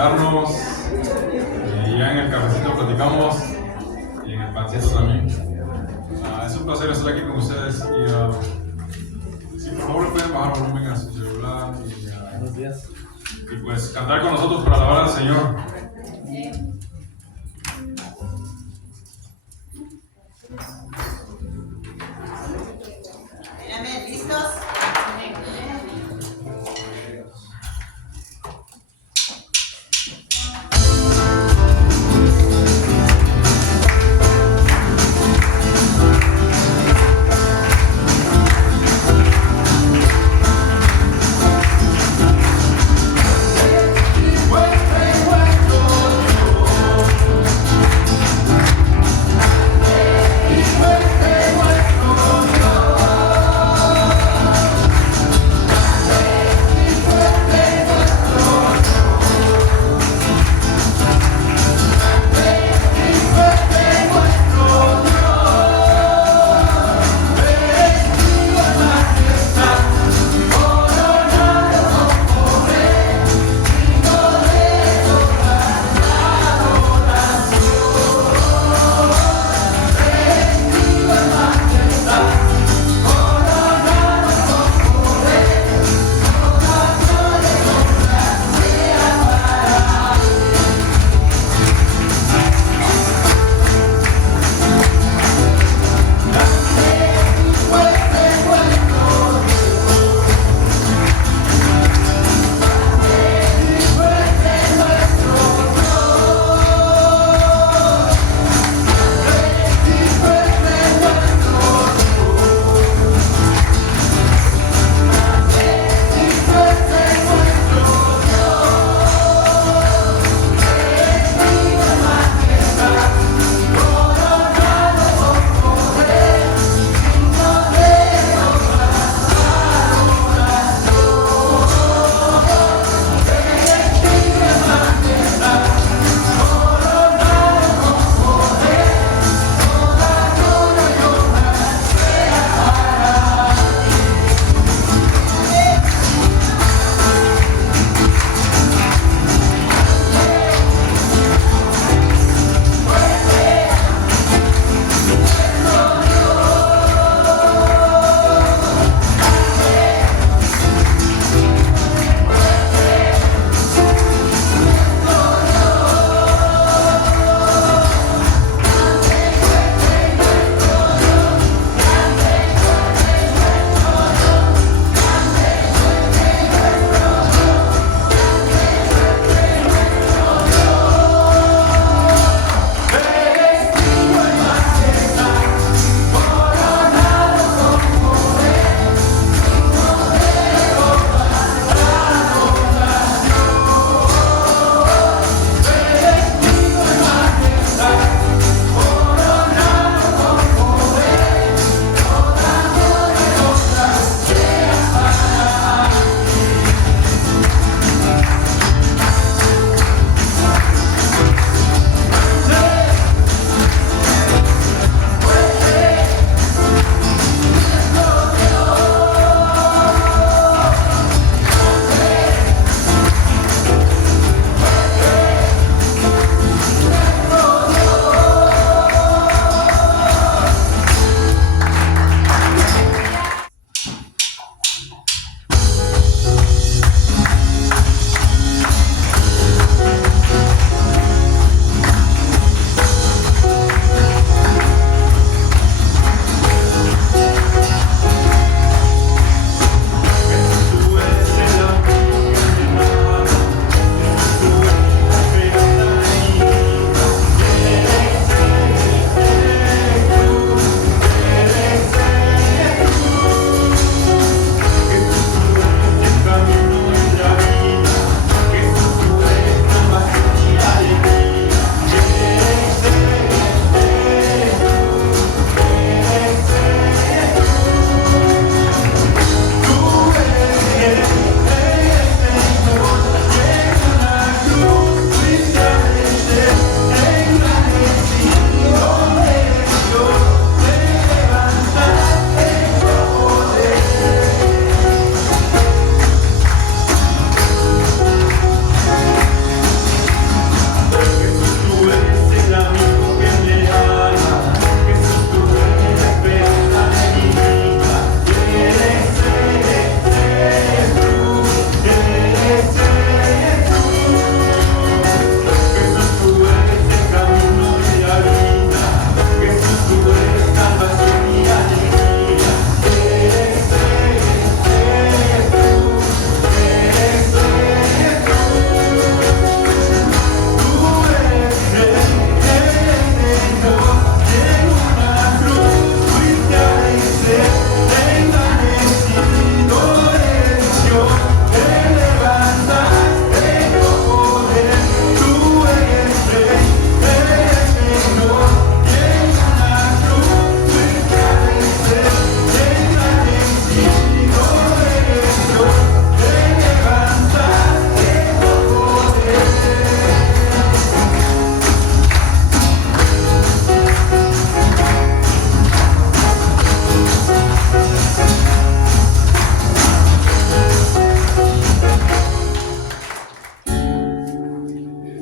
sentarnos y ya en el cafecito platicamos y en el pancito también. Es un placer estar aquí con ustedes y si por favor pueden bajar volumen a su celular y pues cantar con nosotros para alabar al Señor. Amén, ¿listos? Fuerte, fuerte.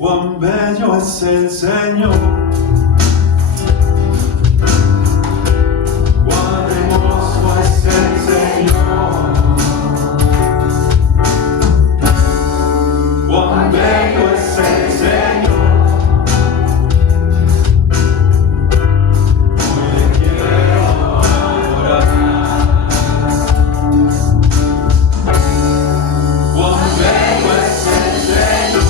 cuán bello es el Señor, cuán hermoso es el Señor, cuán bello es el Señor. Hoy le quiero adorar. Cuán bello es el Señor.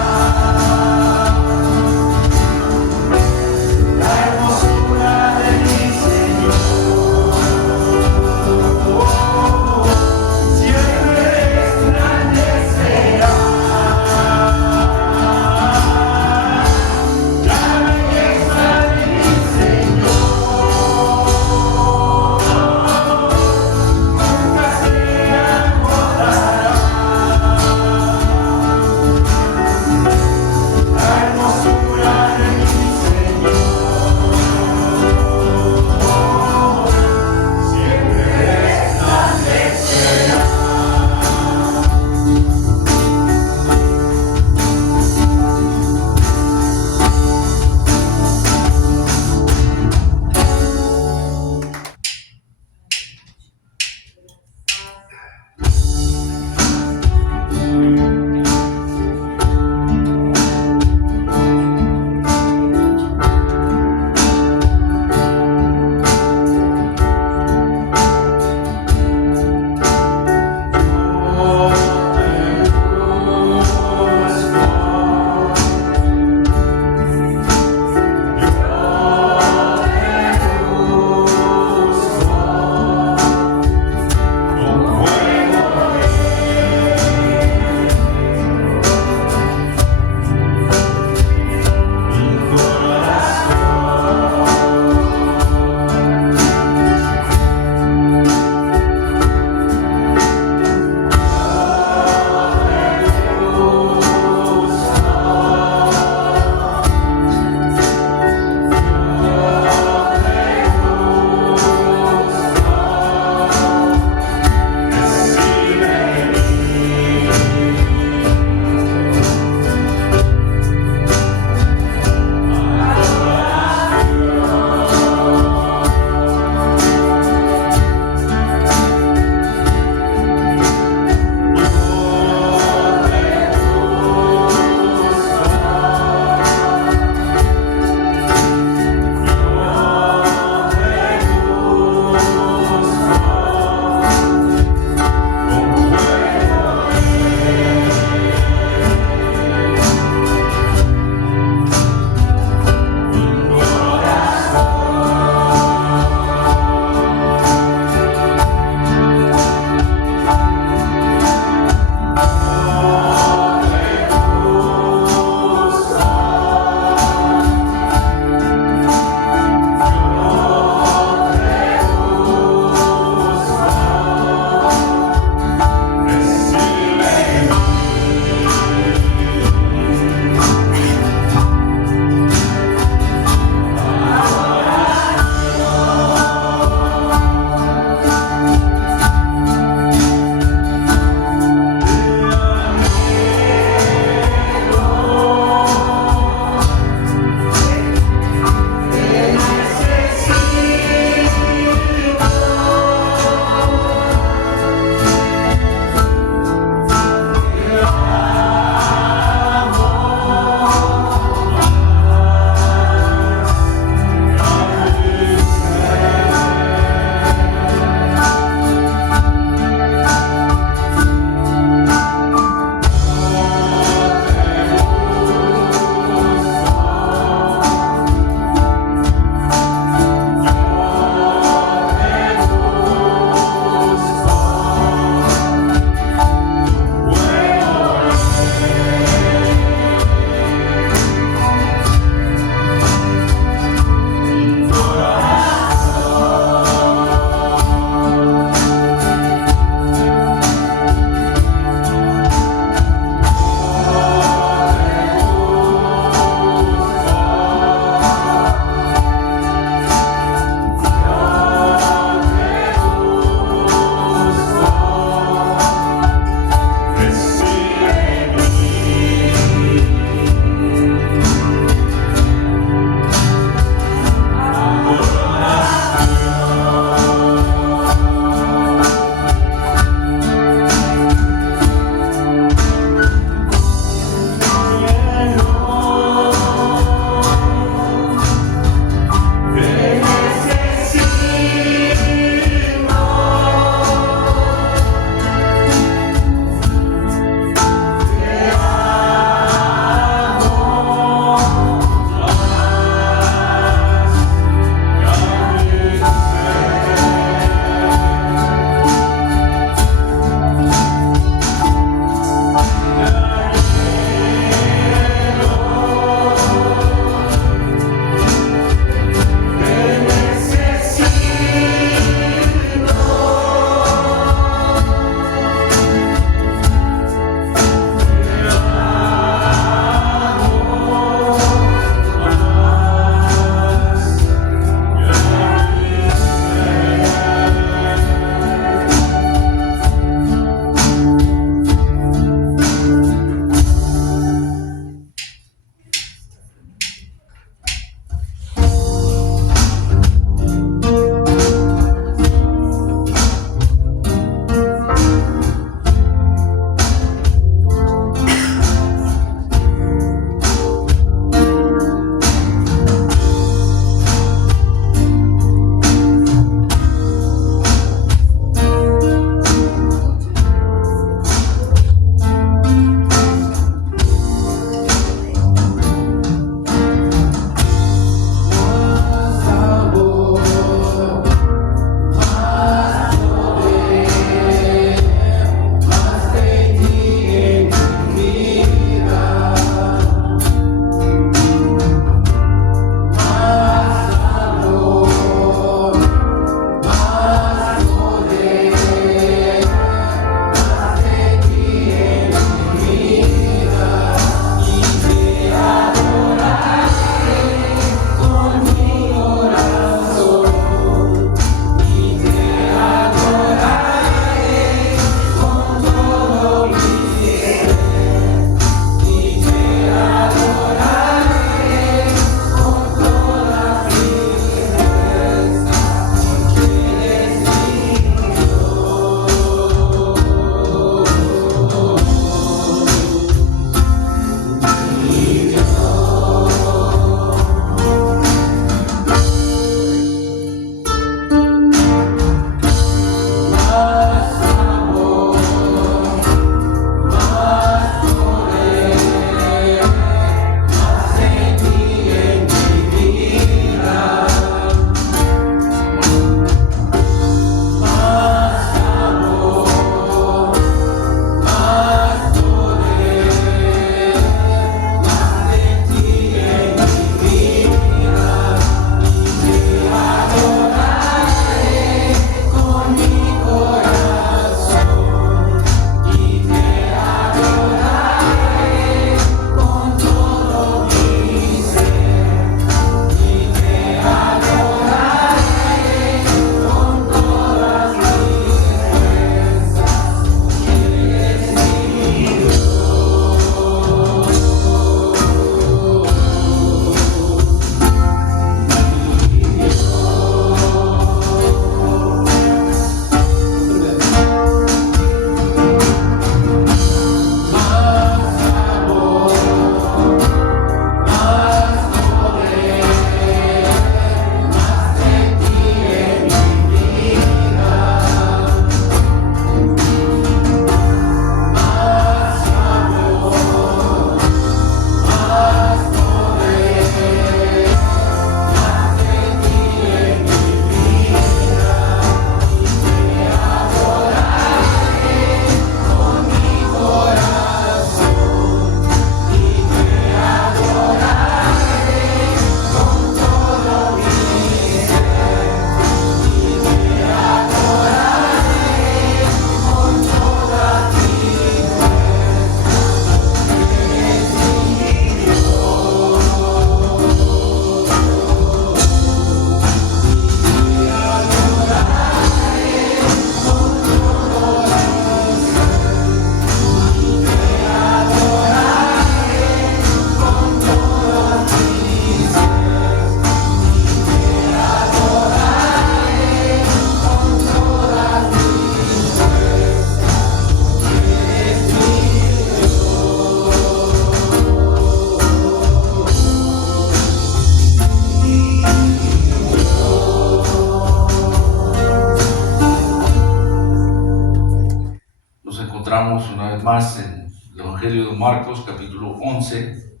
encontramos una vez más en el Evangelio de Marcos, capítulo 11.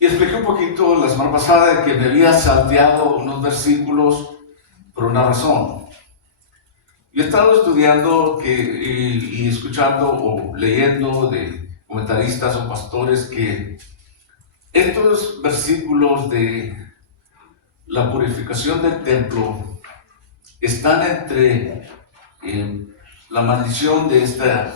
Y expliqué un poquito la semana pasada que me había salteado unos versículos por una razón. Yo he estado estudiando y escuchando o leyendo de comentaristas o pastores que estos versículos de la purificación del templo están entre la maldición de esta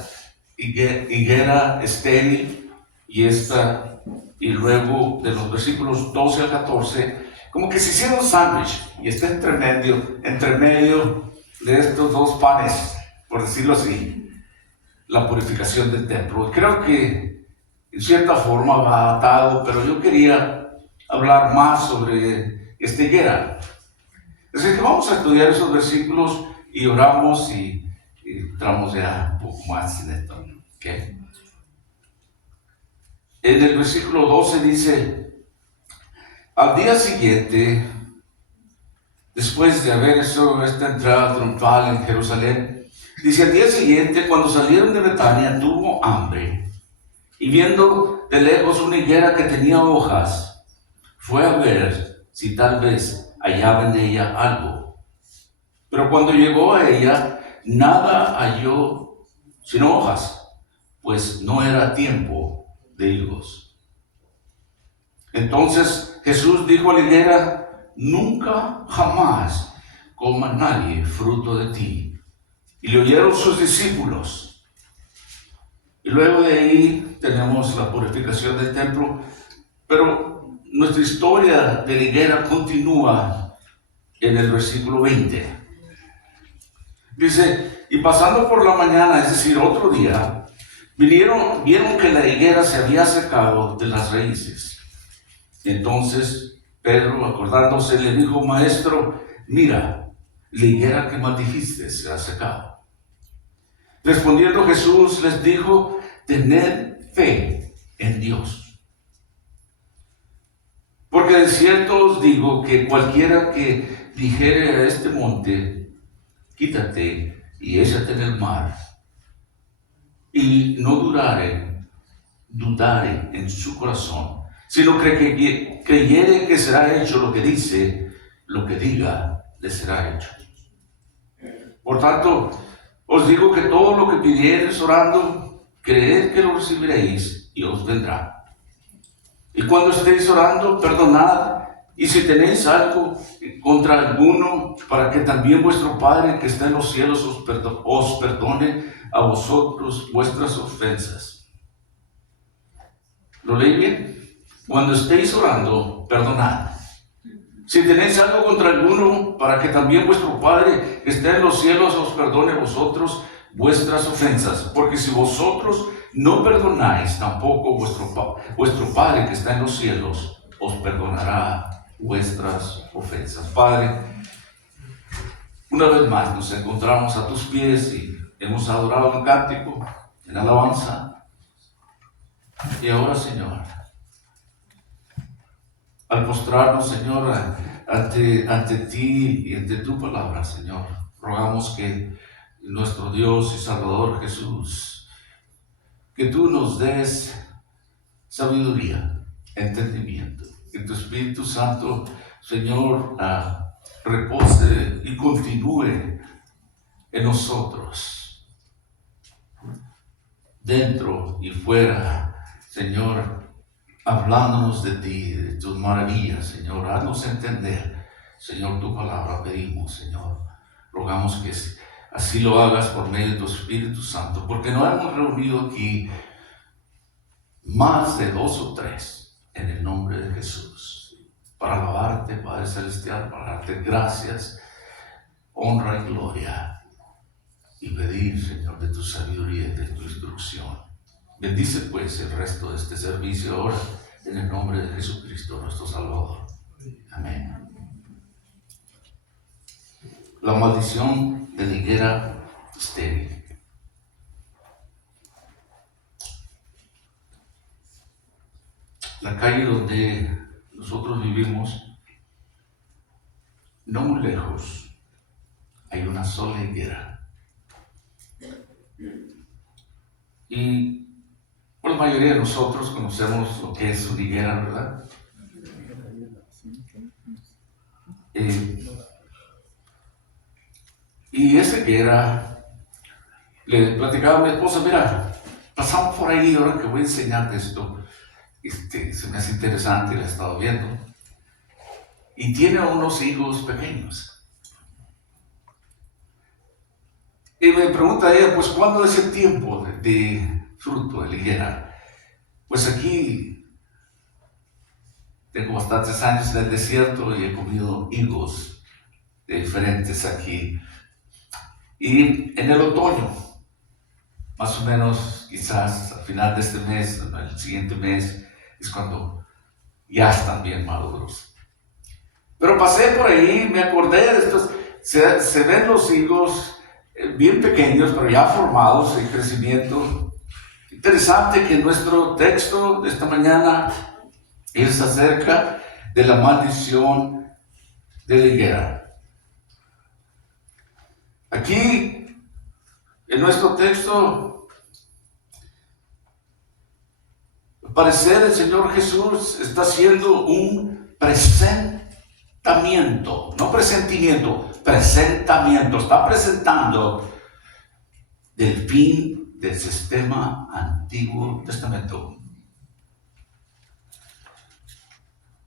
higuera estéril y luego de los versículos 12 al 14, como que se hicieron un sándwich y está entre medio de estos dos panes, por decirlo así, la purificación del templo. Creo que en cierta forma va atado, pero yo quería hablar más sobre esta higuera. Así que vamos a estudiar esos versículos y oramos y entramos ya un poco más en esto. ¿Okay? En el versículo 12 dice: al día siguiente, después de haber hecho esta entrada triunfal en Jerusalén, dice, al día siguiente, cuando salieron de Betania, tuvo hambre, y viendo de lejos una higuera que tenía hojas, fue a ver si tal vez hallaba en ella algo. Pero cuando llegó a ella, nada halló sino hojas, pues no era tiempo de higos. Entonces Jesús dijo a la higuera: nunca jamás coma nadie fruto de ti. Y le oyeron sus discípulos. Y luego de ahí tenemos la purificación del templo, pero nuestra historia de la higuera continúa en el versículo 20. Dice: y pasando por la mañana, es decir, otro día, vieron que la higuera se había secado de las raíces. Entonces Pedro, acordándose, le dijo: maestro, mira, la higuera que maldijiste se ha secado. Respondiendo Jesús les dijo: tened fe en Dios. Porque de cierto os digo que cualquiera que dijere a este monte: quítate y échate en el mar, y no dudare en su corazón, sino que creyere que será hecho lo que dice, lo que diga le será hecho. Por tanto, os digo que todo lo que pidiereis orando, creed que lo recibiréis y os vendrá. Y cuando estéis orando, perdonad, y si tenéis algo contra alguno, para que también vuestro Padre que está en los cielos os perdone a vosotros vuestras ofensas. ¿Lo leí bien? Cuando estéis orando, perdonad. Si tenéis algo contra alguno, para que también vuestro Padre que está en los cielos os perdone a vosotros vuestras ofensas. Porque si vosotros no perdonáis, tampoco vuestro Padre que está en los cielos os perdonará vuestras ofensas. Padre, una vez más nos encontramos a tus pies y hemos adorado en cántico, en alabanza. Y ahora, Señor, al postrarnos, Señor, ante ti y ante tu palabra, Señor, rogamos que nuestro Dios y Salvador Jesús, que tú nos des sabiduría, entendimiento, que tu Espíritu Santo, Señor, repose y continúe en nosotros, dentro y fuera, Señor, hablándonos de ti, de tus maravillas, Señor. Haznos entender, Señor, tu palabra pedimos, Señor. Rogamos que así lo hagas por medio de tu Espíritu Santo, porque nos hemos reunido aquí más de 2 o 3 en el nombre de Jesús, para alabarte, Padre Celestial, para darte gracias, honra y gloria, y pedir, Señor, de tu sabiduría y de tu instrucción. Bendice pues el resto de este servicio ahora, en el nombre de Jesucristo, nuestro Salvador. Amén. La maldición de la higuera estéril. La calle donde nosotros vivimos, no muy lejos, hay una sola higuera. Y pues, la mayoría de nosotros conocemos lo que es una higuera, ¿verdad? Y esa higuera, le platicaba a mi esposa, mira, pasamos por ahí, ahora que voy a enseñarte esto, se me hace interesante, la he estado viendo, y tiene unos higos pequeños. Y me pregunta ella, pues, ¿cuándo es el tiempo de fruto de la higuera? Pues aquí tengo bastantes años en el desierto y he comido higos diferentes aquí. Y en el otoño, más o menos, quizás al final de este mes, el siguiente mes, es cuando ya están bien maduros. Pero pasé por ahí, me acordé de estos, se ven los higos bien pequeños, pero ya formados en crecimiento. Interesante que nuestro texto de esta mañana es acerca de la maldición de la higuera. Aquí, en nuestro texto, al parecer el Señor Jesús está haciendo un presentamiento, no presentimiento, presentamiento. Está presentando del fin del sistema Antiguo Testamento.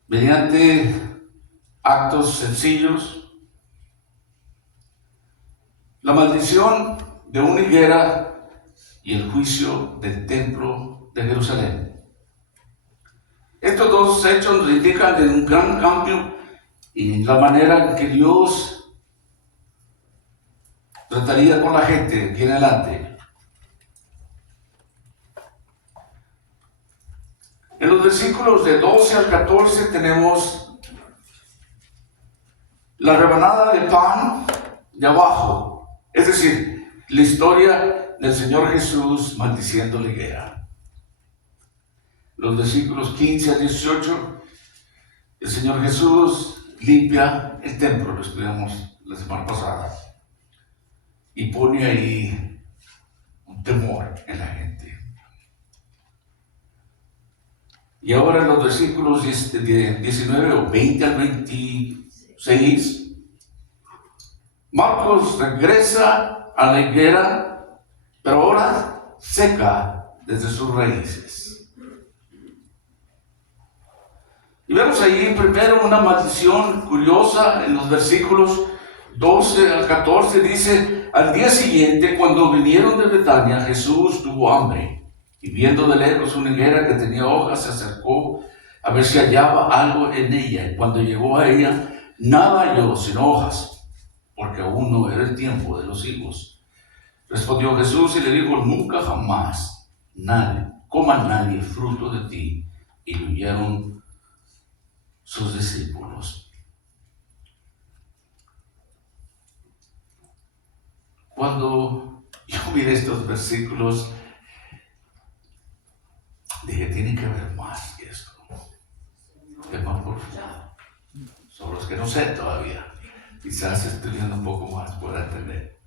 Mediante actos sencillos, la maldición de una higuera y el juicio del templo de Jerusalén. Estos dos hechos nos indican de un gran cambio en la manera en que Dios trataría con la gente aquí en adelante. En los versículos de 12 al 14 tenemos la rebanada de pan de abajo, es decir, la historia del Señor Jesús maldiciendo la higuera. Los versículos 15 al 18, el Señor Jesús limpia el templo, lo estudiamos la semana pasada, y pone ahí un temor en la gente. Y ahora en los versículos 19 o 20 al 26, Marcos regresa a la higuera, pero ahora seca desde sus raíces. Y vemos ahí primero una maldición curiosa en los versículos 12 al 14, dice: al día siguiente, cuando vinieron de Betania, Jesús tuvo hambre. Y viendo de lejos una higuera que tenía hojas, se acercó a ver si hallaba algo en ella. Y cuando llegó a ella, nada halló sino hojas, porque aún no era el tiempo de los higos. Respondió Jesús y le dijo: nunca jamás coma nadie fruto de ti. Y huyeron sus discípulos. Cuando yo miré estos versículos, dije, tiene que haber más que esto. Es más profundo. Son los que no sé todavía. Quizás estudiando un poco más pueda entender.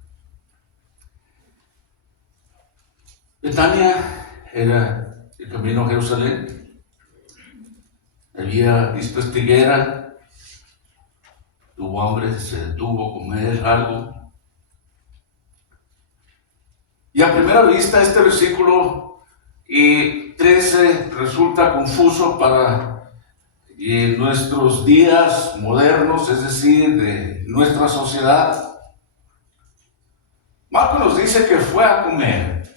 Betania era el camino a Jerusalén. Había visto esta higuera, tuvo hambre, se detuvo a comer algo. Y a primera vista este versículo 13 resulta confuso para nuestros días modernos, es decir, de nuestra sociedad. Marcos nos dice que fue a comer,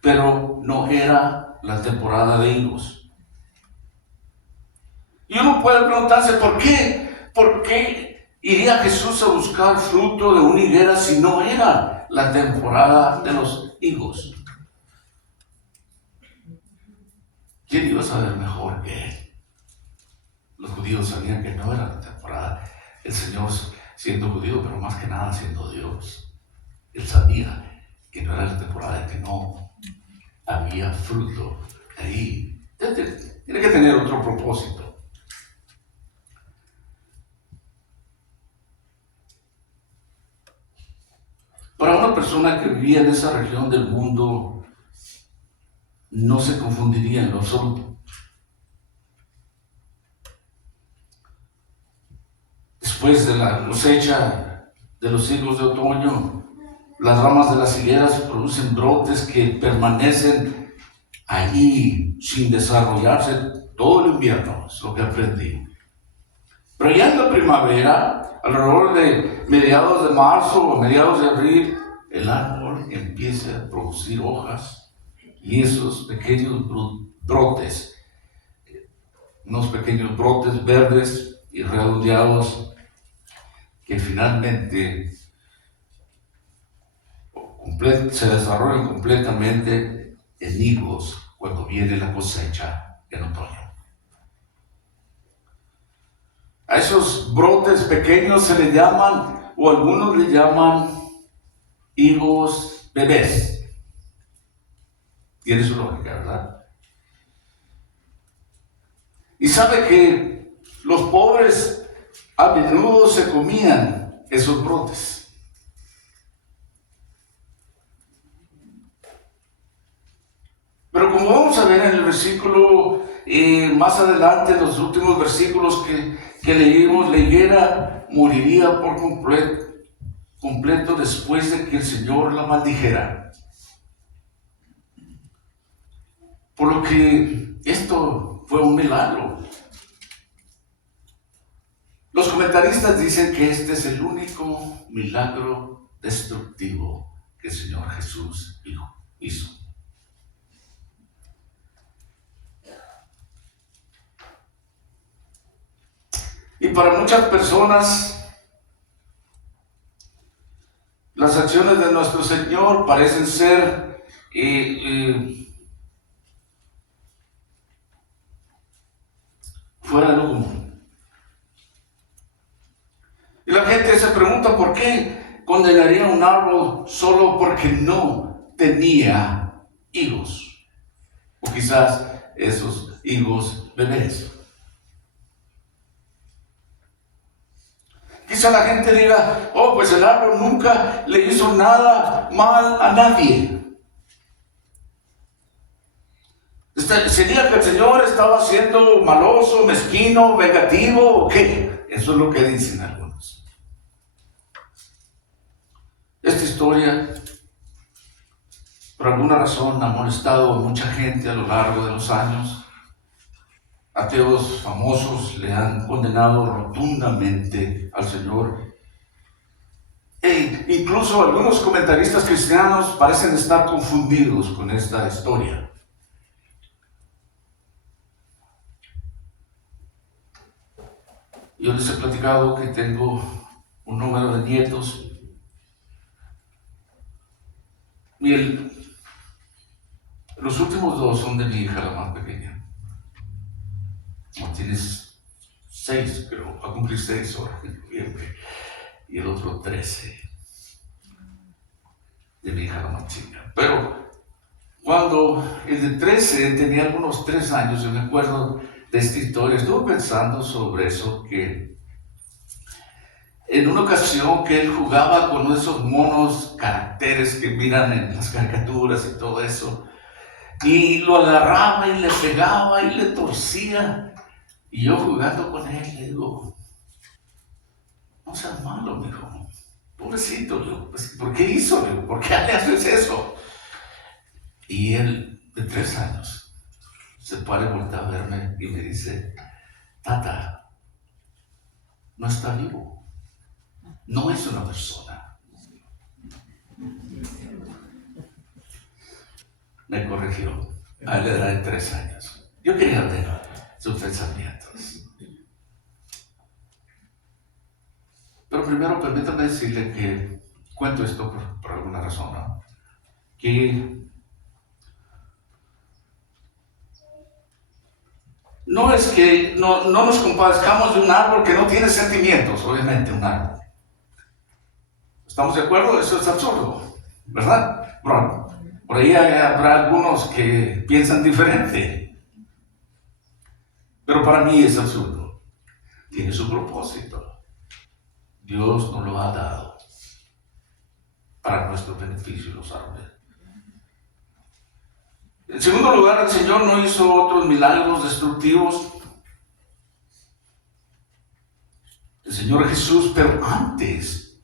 pero no era la temporada de higos. Y uno puede preguntarse, ¿por qué iría Jesús a buscar fruto de una higuera si no era la temporada de los higos? ¿Quién iba a saber mejor que él? Los judíos sabían que no era la temporada. El Señor, siendo judío, pero más que nada siendo Dios, él sabía que no era la temporada, que no había fruto ahí. Tiene que tener otro propósito. Para una persona que vivía en esa región del mundo, no se confundiría en lo absoluto. Después de la cosecha de los higos de otoño, las ramas de las higueras producen brotes que permanecen allí sin desarrollarse todo el invierno, es lo que aprendí. Pero ya en la primavera, alrededor de mediados de marzo o mediados de abril, el árbol empieza a producir hojas y esos pequeños brotes, unos pequeños brotes verdes y redondeados que finalmente se desarrollan completamente en higos cuando viene la cosecha en otoño. A esos brotes pequeños se le llaman, o algunos le llaman, higos bebés. Tiene su lógica, ¿verdad? Y sabe que los pobres a menudo se comían esos brotes. Pero como vamos a ver en el versículo, más adelante, los últimos versículos que leímos, la higuera moriría por completo después de que el Señor la maldijera. Por lo que esto fue un milagro. Los comentaristas dicen que este es el único milagro destructivo que el Señor Jesús hizo. Y para muchas personas, las acciones de nuestro Señor parecen ser fuera de lo común. Y la gente se pregunta por qué condenaría un árbol solo porque no tenía higos. O quizás esos higos bebés. Quizá la gente diga, oh, pues el árbol nunca le hizo nada mal a nadie. ¿Sería que el Señor estaba siendo maloso, mezquino, vengativo o qué? Eso es lo que dicen algunos. Esta historia, por alguna razón, ha molestado a mucha gente a lo largo de los años. Ateos famosos le han condenado rotundamente al Señor. E incluso algunos comentaristas cristianos parecen estar confundidos con esta historia. Yo les he platicado que tengo un número de nietos y los últimos dos son de mi hija, la más pequeña. Tienes 6, creo, va a cumplir 6 ahora en noviembre, y el otro 13 de mi hija la más chica. Pero cuando el de 13 tenía algunos 3 años, yo me acuerdo de esta historia, estuve pensando sobre eso, que en una ocasión que él jugaba con esos monos caracteres que miran en las caricaturas y todo eso, y lo agarraba y le pegaba y le torcía. Y yo jugando con él, le digo, no seas malo, mijo. Pobrecito, le digo, pues, ¿por qué hizo? Le digo, ¿por qué le haces eso? Y él, de 3 años, se para y voltea a verme y me dice, tata, no está vivo. No es una persona. Me corrigió a la edad de 3 años. Yo quería ver sus pensamientos. Pero primero permítame decirle que cuento esto por alguna razón, ¿no? Que no es que no nos compadezcamos de un árbol que no tiene sentimientos, obviamente un árbol. ¿Estamos de acuerdo? Eso es absurdo, ¿verdad? Bueno, por ahí habrá algunos que piensan diferente. Pero para mí es absurdo. Tiene su propósito. Dios nos lo ha dado para nuestro beneficio los árboles. En segundo lugar, el Señor no hizo otros milagros destructivos. El Señor Jesús, pero antes,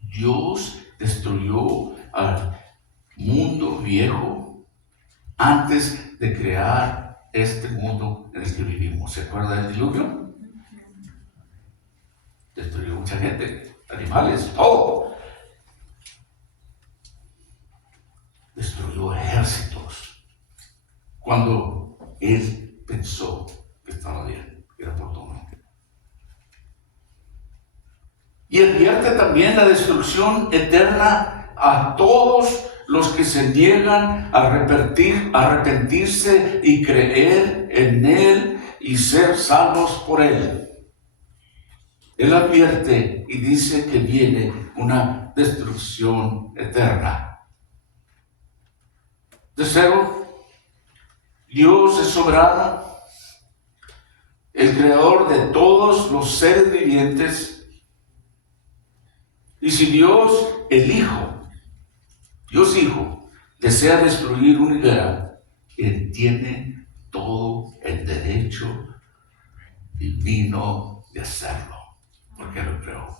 Dios destruyó al mundo viejo antes de crear este mundo en el que vivimos. ¿Se acuerda del diluvio? Destruyó mucha gente, animales, todo. Destruyó ejércitos cuando Él pensó que estaba bien, que era oportuno. Y advierte también la destrucción eterna a todos los que se niegan a arrepentirse y creer en Él y ser salvos por Él. Él advierte y dice que viene una destrucción eterna. Tercero, Dios es soberano, el creador de todos los seres vivientes. Y si Dios, el Hijo, Dios Hijo, desea destruir una higuera, Él tiene todo el derecho divino de hacerlo, porque lo creó.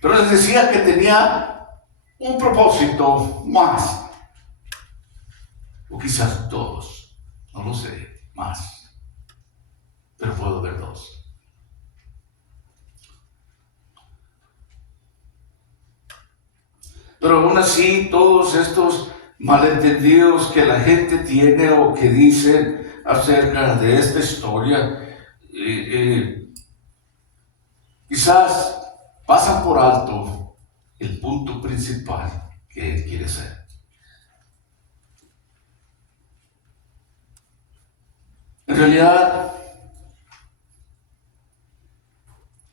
Pero les decía que tenía un propósito más, o quizás dos, no lo sé, más, pero puedo ver dos. Pero aún así, todos estos malentendidos que la gente tiene o que dicen acerca de esta historia, quizás pasan por alto el punto principal que Él quiere ser. En realidad,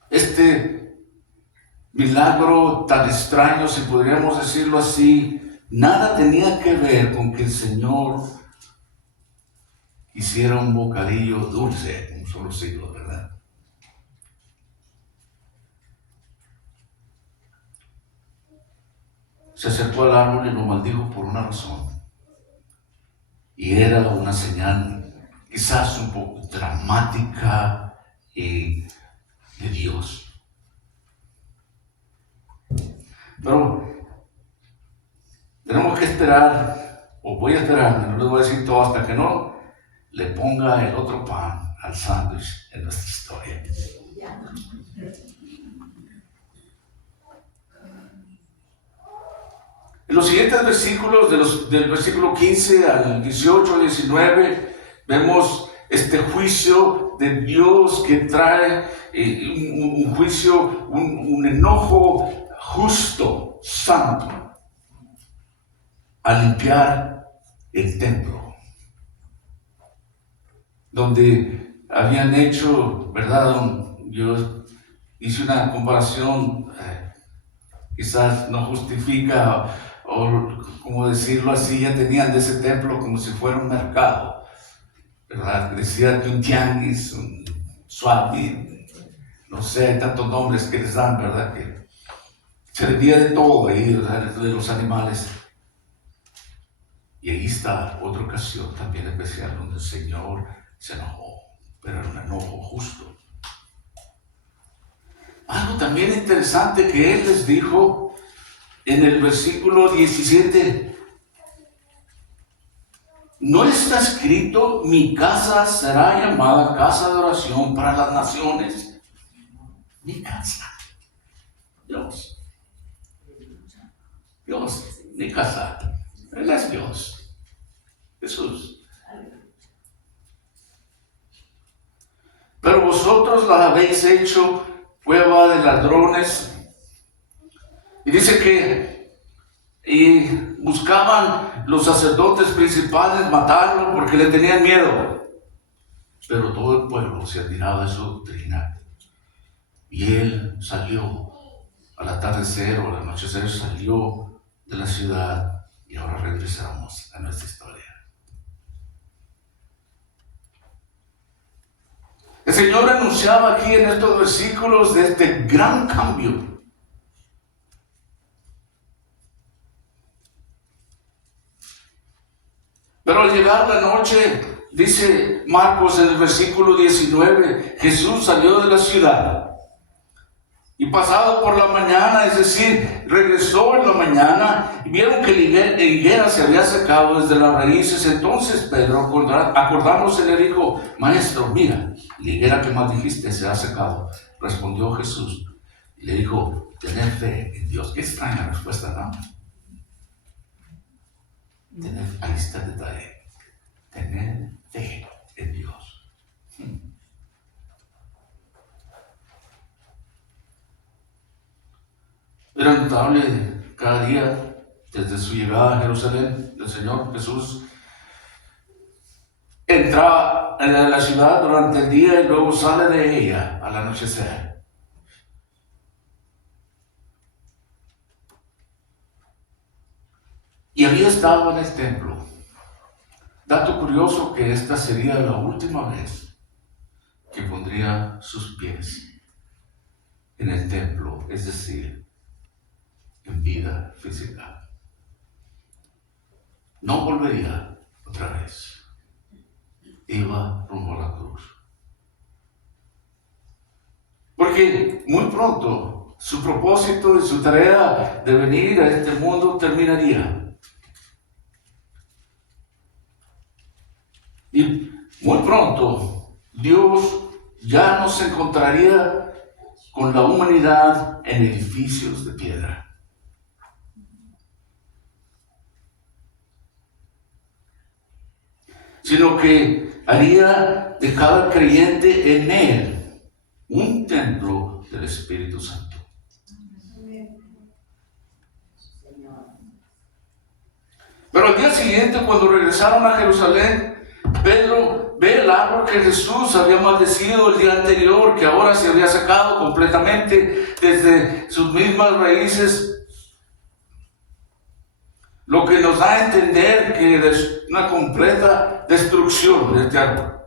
este milagro tan extraño, si podríamos decirlo así, nada tenía que ver con que el Señor hiciera un bocadillo dulce, como son los hijos, ¿verdad? Se acercó al árbol y lo maldijo por una razón. Y era una señal, quizás un poco dramática, de Dios. Pero tenemos que esperar, o voy a esperar, no les voy a decir todo hasta que no le ponga el otro pan al sándwich en nuestra historia. En los siguientes versículos, del versículo 15 al 18, 19, vemos este juicio de Dios que trae un juicio, un enojo justo, santo, a limpiar el templo, donde habían hecho, ¿verdad? Yo hice una comparación, quizás no justifica, o como decirlo así, ya tenían de ese templo como si fuera un mercado, ¿verdad? Decía que un tianguis, un swami, no sé, tantos nombres que les dan, ¿verdad? Que servía de todo ahí, de los animales. Y ahí está otra ocasión también especial donde el Señor se enojó, pero era un enojo justo. Algo también interesante que Él les dijo en el versículo 17. ¿No está escrito, mi casa será llamada casa de oración para las naciones? Mi casa. Dios, mi casa. Él es Dios. Jesús. Pero vosotros la habéis hecho cueva de ladrones. Y dice que buscaban los sacerdotes principales matarlo porque le tenían miedo. Pero todo el pueblo se admiraba de su doctrina. Y él salió al atardecer o al anochecer, salió de la ciudad. Y ahora regresamos a nuestra historia. El Señor anunciaba aquí en estos versículos de este gran cambio. Pero al llegar la noche, dice Marcos en el versículo 19, Jesús salió de la ciudad. Y pasado por la mañana, es decir, regresó en la mañana y vieron que la higuera se había secado desde las raíces. Entonces Pedro, acordándose, le dijo: Maestro, mira, la higuera que maldijiste se ha secado. Respondió Jesús y le dijo: tened fe en Dios. Qué extraña respuesta, ¿no? Ahí está el detalle. Tener fe en Dios. Era notable cada día, desde su llegada a Jerusalén, el Señor Jesús entraba en la ciudad durante el día y luego sale de ella al anochecer. Y había estado en el templo. Dato curioso que esta sería la última vez que pondría sus pies en el templo, es decir, en vida física. No volvería otra vez. Iba rumbo a la cruz. Porque muy pronto su propósito y su tarea de venir a este mundo terminaría. Y muy pronto Dios ya no se encontraría con la humanidad en edificios de piedra. Sino que haría de cada creyente en Él un templo del Espíritu Santo. Pero al día siguiente, cuando regresaron a Jerusalén, Pedro ve el árbol que Jesús había maldecido el día anterior, que ahora se había secado completamente desde sus mismas raíces. Lo que nos da a entender que es una completa destrucción de este árbol.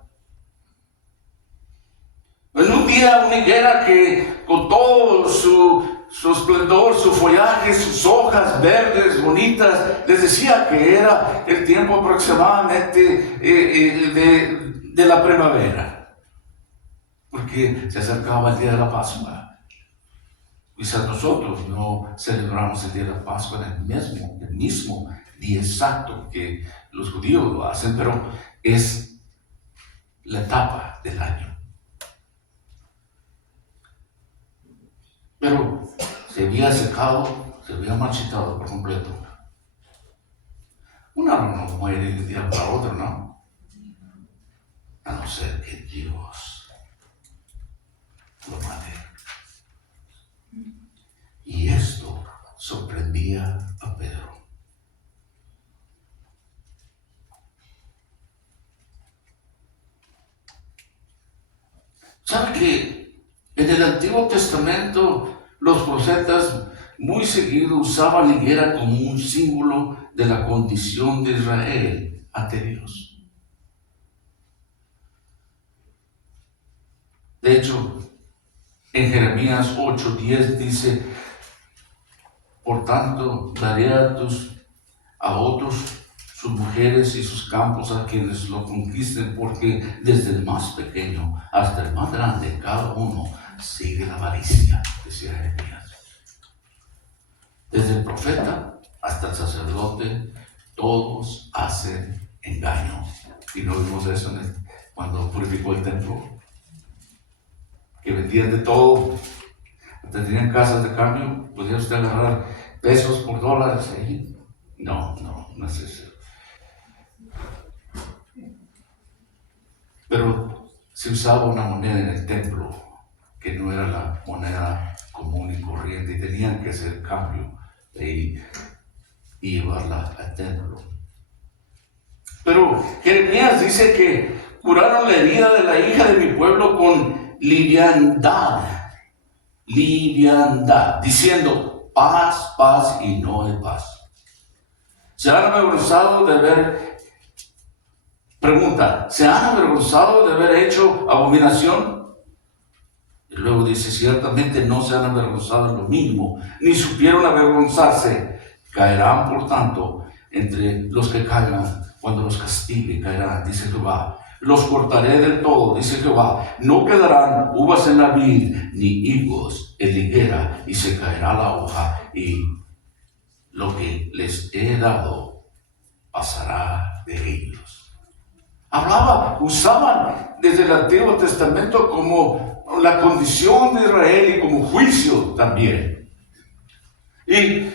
En un día, una higuera que con todo su esplendor, su follaje, sus hojas verdes, bonitas, les decía que era el tiempo aproximadamente de la primavera, porque se acercaba el día de la Pascua. Quizás nosotros no celebramos el día de la Pascua en el mismo día exacto que los judíos lo hacen, pero es la etapa del año. Pero se había secado, se había marchitado por completo. Un árbol no muere de un día para otro, ¿no? A no ser que Dios lo mate. Y esto sorprendía a Pedro. ¿Sabe que en el Antiguo Testamento los profetas muy seguido usaban la higuera como un símbolo de la condición de Israel ante Dios? De hecho, en Jeremías 8:10 dice: por tanto, daré a otros sus mujeres y sus campos a quienes lo conquisten, porque desde el más pequeño hasta el más grande, cada uno sigue la avaricia, decía Jeremías. Desde el profeta hasta el sacerdote, todos hacen engaño. Y no vimos eso cuando purificó el templo, que vendían de todo. Tenían casas de cambio, podía usted agarrar pesos por dólares ahí. No es eso. Pero se usaba una moneda en el templo que no era la moneda común y corriente, y tenían que hacer cambio y llevarla al templo. Pero Jeremías dice que curaron la herida de la hija de mi pueblo con liviandad, diciendo: paz, paz, y no hay paz. ¿Se han avergonzado de haber, pregunta, ¿se han avergonzado de haber hecho abominación? Y luego dice: ciertamente no se han avergonzado en lo mínimo, ni supieron avergonzarse. Caerán, por tanto, entre los que caigan, cuando los castigue, caerán, dice Jehová. Los cortaré del todo, dice Jehová. No quedarán uvas en la vid, ni higos en la higuera, y se caerá la hoja, y lo que les he dado pasará de ellos. Usaban desde el Antiguo Testamento como la condición de Israel y como juicio también. Y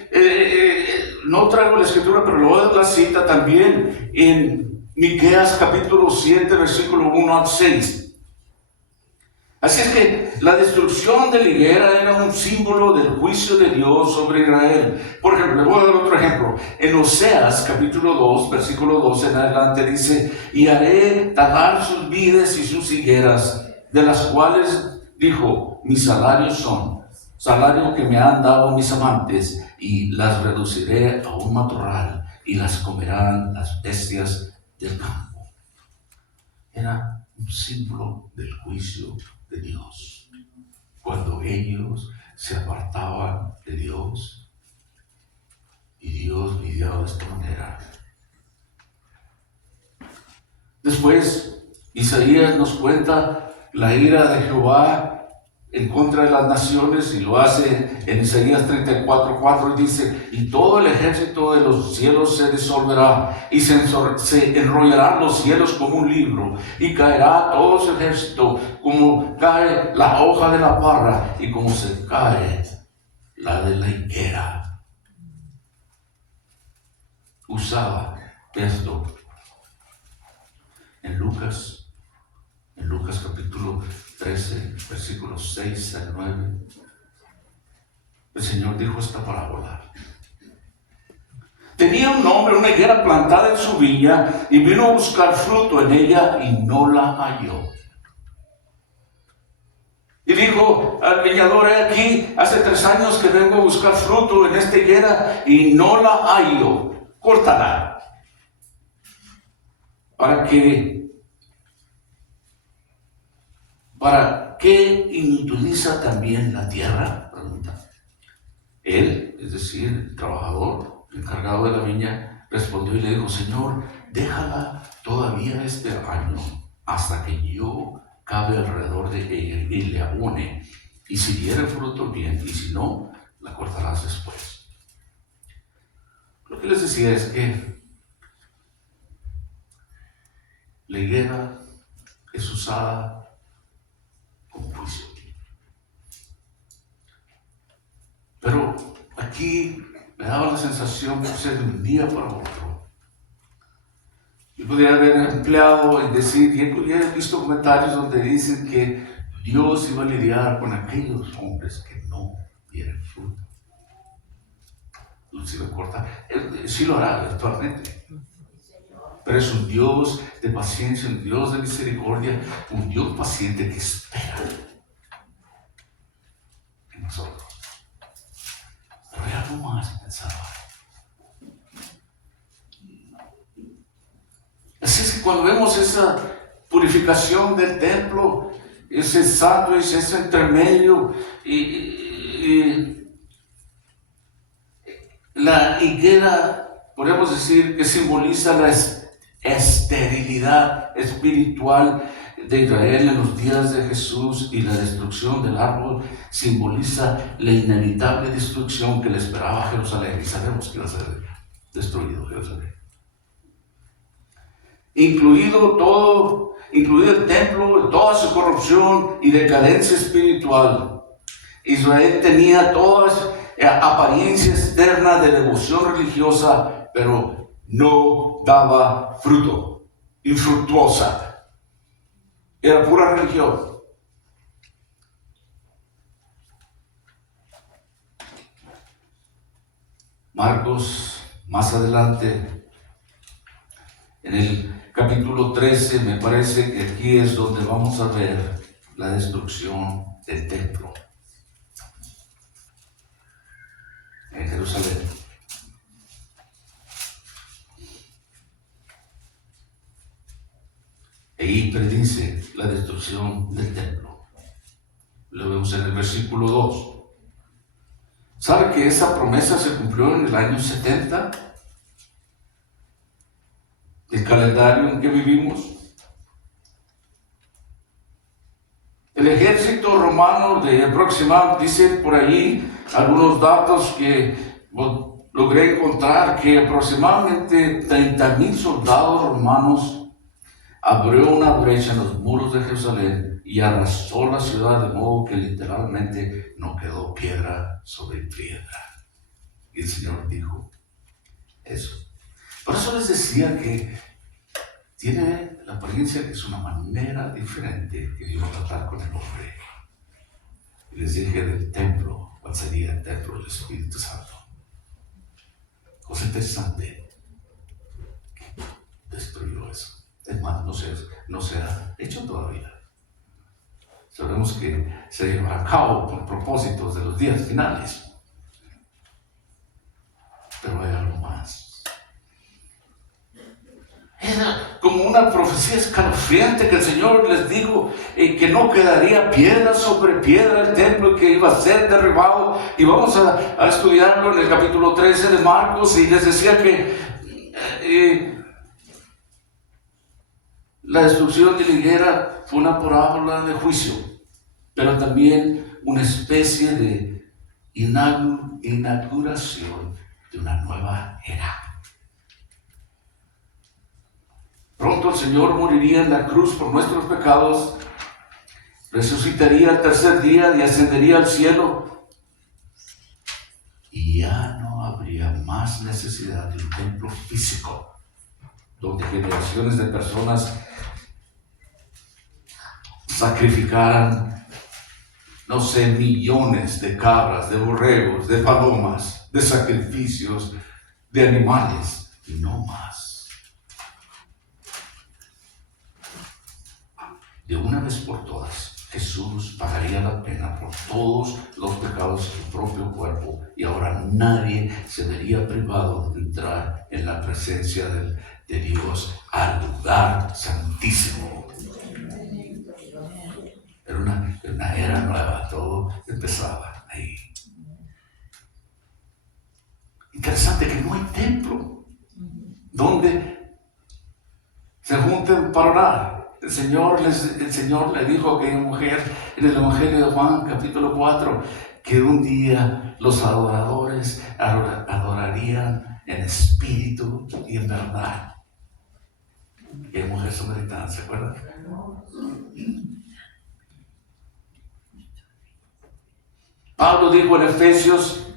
no traigo la escritura, pero le voy a dar la cita también en Miqueas capítulo 7, versículo 1 al 6. Así es que la destrucción de la higuera era un símbolo del juicio de Dios sobre Israel. Por ejemplo, le voy a dar otro ejemplo. En Oseas capítulo 2, versículo 2 en adelante dice: y haré talar sus vides y sus higueras, de las cuales dijo: mis salarios son salario que me han dado mis amantes, y las reduciré a un matorral, y las comerán las bestias del campo. Era un símbolo del juicio de Dios. Cuando ellos se apartaban de Dios, y Dios lidiaba de esta manera. Después, Isaías nos cuenta la ira de Jehová en contra de las naciones, y lo hace en Isaías 34:4, y dice: y todo el ejército de los cielos se disolverá, y se enrollarán los cielos como un libro, y caerá todo su ejército como cae la hoja de la parra, y como se cae la de la higuera. Usaba esto en Lucas capítulo 13, versículos 6 al 9, el Señor dijo esta parábola. Tenía un hombre una higuera plantada en su viña, y vino a buscar fruto en ella, y no la halló. Y dijo al viñador: he aquí, hace 3 años que vengo a buscar fruto en esta higuera, y no la hallo. Córtala. ¿Para qué inutiliza también la tierra? Pregunta. Él, es decir, el trabajador, el encargado de la viña, respondió y le dijo: Señor, déjala todavía este año, hasta que yo cabe alrededor de ella y le abone, y si diere fruto, bien, y si no, la cortarás después. Lo que les decía es que la higuera es usada como juicio. Pero aquí me daba la sensación de ser de un día para otro. Yo podría haber empleado y decir, y he visto comentarios donde dicen que Dios iba a lidiar con aquellos hombres que no dieran fruto. Los iba a cortar. Sí lo hará eventualmente. Pero es un Dios de paciencia, un Dios de misericordia, un Dios paciente que espera en nosotros. Pero hay algo más en el Salvador. Así es que cuando vemos esa purificación del templo, ese sándwich, ese intermedio, y la higuera, podemos decir que simboliza la esterilidad espiritual de Israel en los días de Jesús, y la destrucción del árbol simboliza la inevitable destrucción que le esperaba a Jerusalén, y sabemos que iba a ser destruido Jerusalén. Incluido el templo, toda su corrupción y decadencia espiritual. Israel tenía todas apariencia externa de devoción religiosa, pero no daba fruto, infructuosa. Era pura religión. Marcos, más adelante, en el capítulo 13, me parece que aquí es donde vamos a ver la destrucción del templo en Jerusalén. Ahí predice la destrucción del templo. Lo vemos en el versículo 2. ¿Sabe que esa promesa se cumplió en el año 70? el calendario en que vivimos. El ejército romano de aproximadamente, dice por ahí algunos datos que logré encontrar, que aproximadamente 30,000 soldados romanos abrió una brecha en los muros de Jerusalén y arrasó la ciudad, de modo que literalmente no quedó piedra sobre piedra. Y el Señor dijo eso. Por eso les decía que tiene la apariencia que es una manera diferente que Dios va a tratar con el hombre. Y les dije del templo, ¿cuál sería el templo del Espíritu Santo? Cosa interesante, destruyó eso. Es más, no se ha hecho todavía. Sabemos que se llevará a cabo por propósitos de los días finales. Pero hay algo más. Era como una profecía escalofriante que el Señor les dijo que no quedaría piedra sobre piedra el templo, que iba a ser derribado. Y vamos a estudiarlo en el capítulo 13 de Marcos, y les decía que la destrucción de la higuera fue una parábola de juicio, pero también una especie de inauguración de una nueva era. Pronto el Señor moriría en la cruz por nuestros pecados, resucitaría el tercer día y ascendería al cielo. Y ya no habría más necesidad de un templo físico, donde generaciones de personas sacrificaran, no sé, millones de cabras, de borregos, de palomas, de sacrificios, de animales, y no más. De una vez por todas, Jesús pagaría la pena por todos los pecados de su propio cuerpo, y ahora nadie se vería privado de entrar en la presencia de Dios al lugar santísimo. Era una era nueva, todo empezaba ahí. Interesante que no hay templo donde se junten para orar. El Señor le dijo a aquella mujer en el Evangelio de Juan, capítulo 4, que un día los adoradores adorarían en espíritu y en verdad. Aquella mujer samaritana, ¿se acuerdan? Pablo dijo en Efesios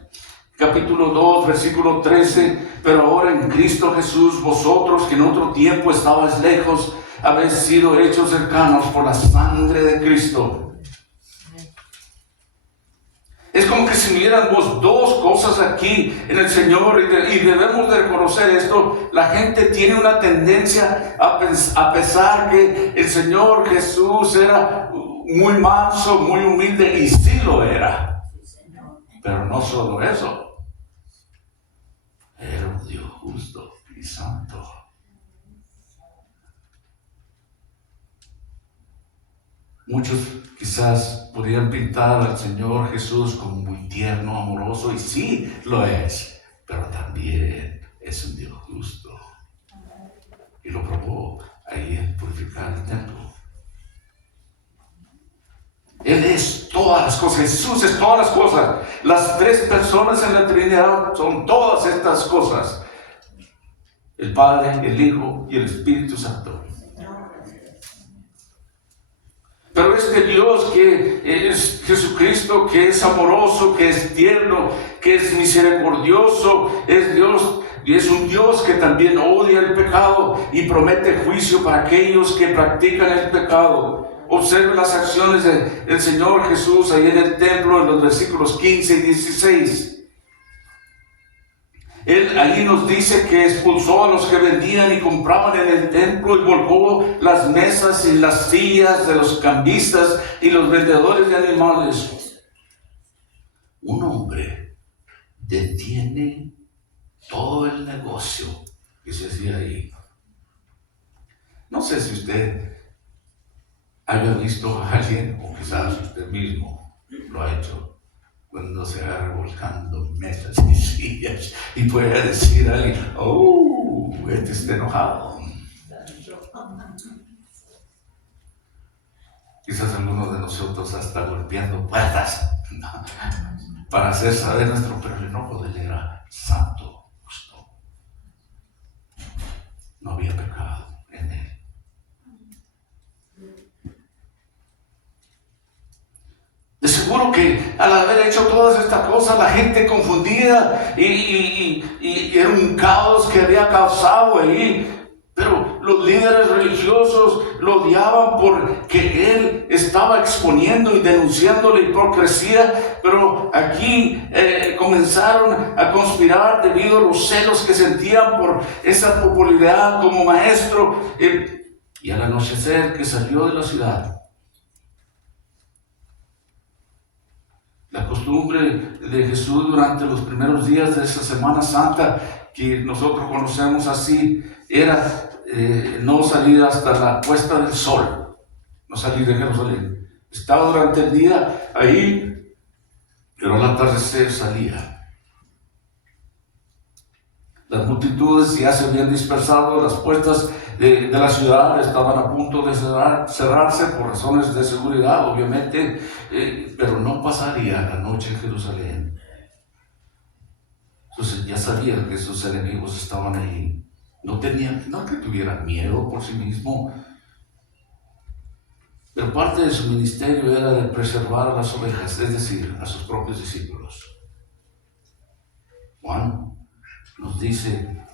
capítulo 2, versículo 13, pero ahora en Cristo Jesús, vosotros que en otro tiempo estabais lejos, habéis sido hechos cercanos por la sangre de Cristo. Es como que si viéramos dos cosas aquí en el Señor, y debemos de reconocer esto. La gente tiene una tendencia a pensar que el Señor Jesús era muy manso, muy humilde, y sí lo era. Pero no solo eso, era un Dios justo y santo. Muchos quizás podrían pintar al Señor Jesús como muy tierno, amoroso, y sí lo es, pero también es un Dios justo. Y lo probó ahí en purificar el templo. Él es todas las cosas, Jesús es todas las cosas. Las tres personas en la Trinidad son todas estas cosas: el Padre, el Hijo y el Espíritu Santo. Pero este Dios que es Jesucristo, que es amoroso, que es tierno, que es misericordioso, es Dios, y es un Dios que también odia el pecado y promete juicio para aquellos que practican el pecado. Observe las acciones del Señor Jesús ahí en el templo, en los versículos 15 y 16. Él ahí nos dice que expulsó a los que vendían y compraban en el templo, y volcó las mesas y las sillas de los cambistas y los vendedores de animales. Un hombre detiene todo el negocio que se hacía ahí. No sé si usted haya visto a alguien, o quizás usted mismo lo ha hecho, cuando se va revolcando mesas y sillas, y puede decir a alguien: oh, este está enojado. Quizás algunos de nosotros hasta golpeando puertas para hacer saber nuestro, pero el enojo de él era santo, justo. No había pecado en él. De seguro que al haber hecho todas estas cosas, la gente confundida y era un caos que había causado ahí. Pero los líderes religiosos lo odiaban porque él estaba exponiendo y denunciando la hipocresía. Pero aquí comenzaron a conspirar debido a los celos que sentían por esa popularidad como maestro. Y al anochecer que salió de la ciudad, la costumbre de Jesús durante los primeros días de esa Semana Santa, que nosotros conocemos así, era no salir hasta la puesta del sol, no salir de Jerusalén. Estaba durante el día ahí, pero al atardecer salía. Las multitudes ya se habían dispersado, las puertas de la ciudad estaban a punto de cerrarse por razones de seguridad, obviamente, pero no pasaría la noche en Jerusalén. Entonces ya sabían que sus enemigos estaban ahí. No que tuvieran miedo por sí mismo, pero parte de su ministerio era de preservar a las ovejas, es decir, a sus propios discípulos. Juan nos dice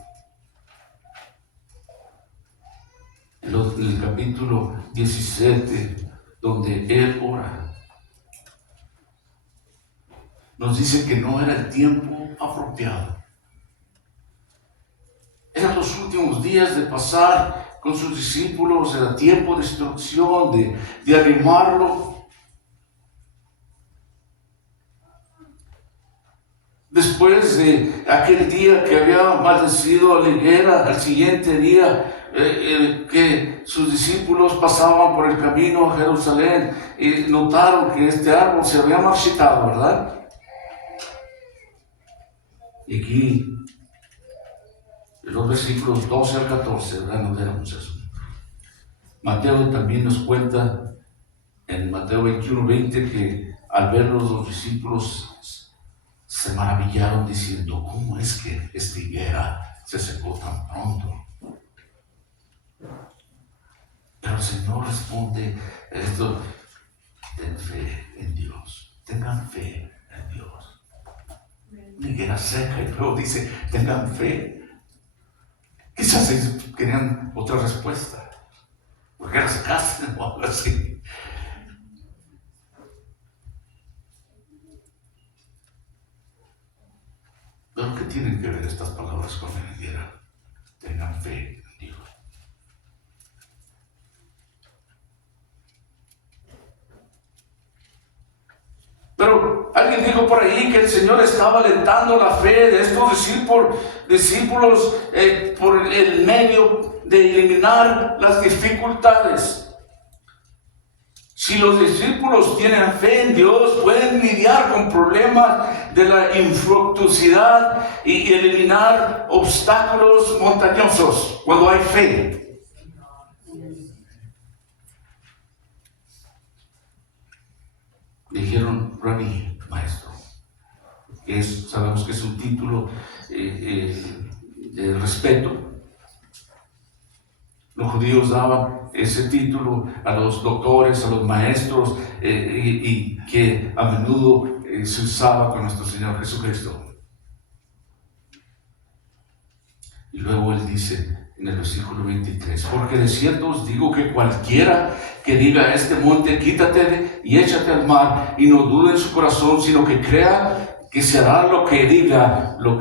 en el capítulo 17, donde él ora, nos dice que no era el tiempo apropiado. Eran los últimos días de pasar con sus discípulos, era tiempo de instrucción, de animarlo. Después de aquel día que había maldecido a la higuera, al siguiente día que sus discípulos pasaban por el camino a Jerusalén y notaron que este árbol se había marchitado, ¿verdad? Y aquí, en los versículos 12 al 14, ¿verdad? Nos leemos eso. Mateo también nos cuenta en Mateo 21:20 que al verlos los discípulos se maravillaron diciendo, ¿cómo es que esta higuera se secó tan pronto? Pero el Señor responde esto: ten fe en Dios, tengan fe en Dios. Una higuera seca, y luego dice, tengan fe. Quizás ellos querían otra respuesta, porque era secarse o algo así. Pero ¿qué tienen que ver estas palabras con la higuera? Tengan fe en Dios. Pero alguien dijo por ahí que el Señor estaba alentando la fe de estos discípulos por el medio de eliminar las dificultades. Si los discípulos tienen fe en Dios, pueden lidiar con problemas de la infructuosidad y eliminar obstáculos montañosos cuando hay fe. Dijeron, Rabí, maestro. Sabemos que es un título de respeto. Los judíos daban ese título a los doctores, a los maestros, y que a menudo se usaba con nuestro Señor Jesucristo. Y luego él dice en el versículo 23, porque de cierto os digo que cualquiera que diga a este monte, quítate y échate al mar, y no dude en su corazón, sino que crea que se hará lo que diga, lo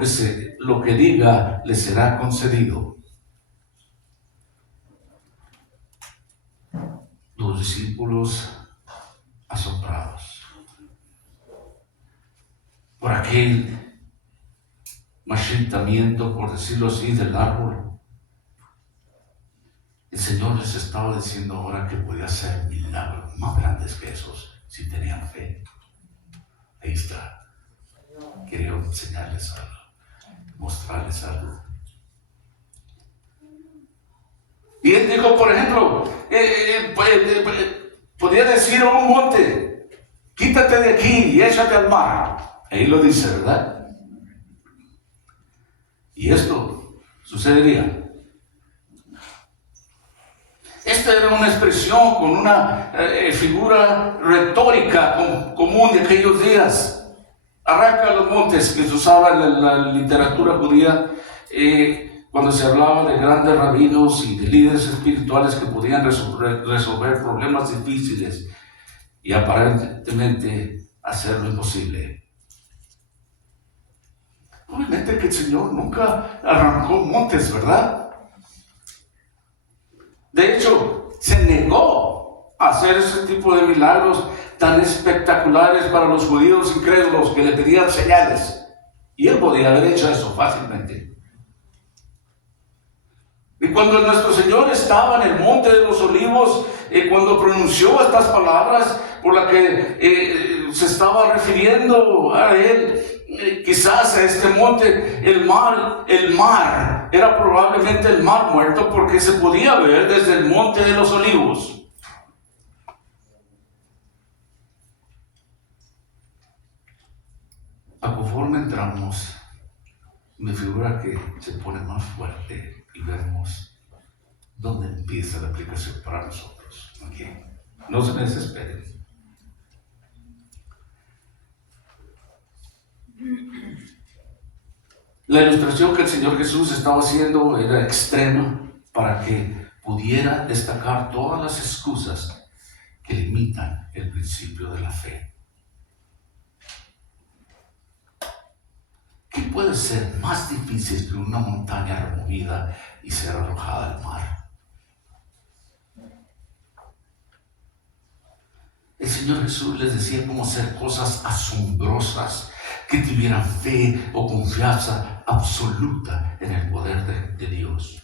que diga le será concedido. Los discípulos asombrados por aquel marchitamiento, por decirlo así, del árbol. El Señor les estaba diciendo ahora que podía hacer milagros más grandes que esos si tenían fe. Ahí está. Quería enseñarles algo, mostrarles algo. Y él dijo, por podía decir a un monte, quítate de aquí y échate al mar. Ahí lo dice, ¿verdad? Y esto sucedería. Esta era una expresión con una figura retórica común de aquellos días. Arranca los montes, que se usaba en la literatura judía cuando se hablaba de grandes rabinos y de líderes espirituales que podían resolver problemas difíciles y aparentemente hacer lo imposible. Obviamente que el Señor nunca arrancó montes, ¿verdad? De hecho, se negó a hacer ese tipo de milagros tan espectaculares para los judíos incrédulos que le pedían señales. Y él podía haber hecho eso fácilmente. Y cuando nuestro Señor estaba en el monte de los olivos, cuando pronunció estas palabras por las que se estaba refiriendo a él, quizás a este monte, el mar era probablemente el mar muerto, porque se podía ver desde el monte de los olivos. Conforme entramos, me figura que se pone más fuerte y vemos dónde empieza la aplicación para nosotros. ¿Okay? No se desesperen. La ilustración que el Señor Jesús estaba haciendo era extrema para que pudiera destacar todas las excusas que limitan el principio de la fe. ¿Qué puede ser más difícil que una montaña removida y ser arrojada al mar? El Señor Jesús les decía cómo hacer cosas asombrosas que tuvieran fe o confianza absoluta en el poder de Dios.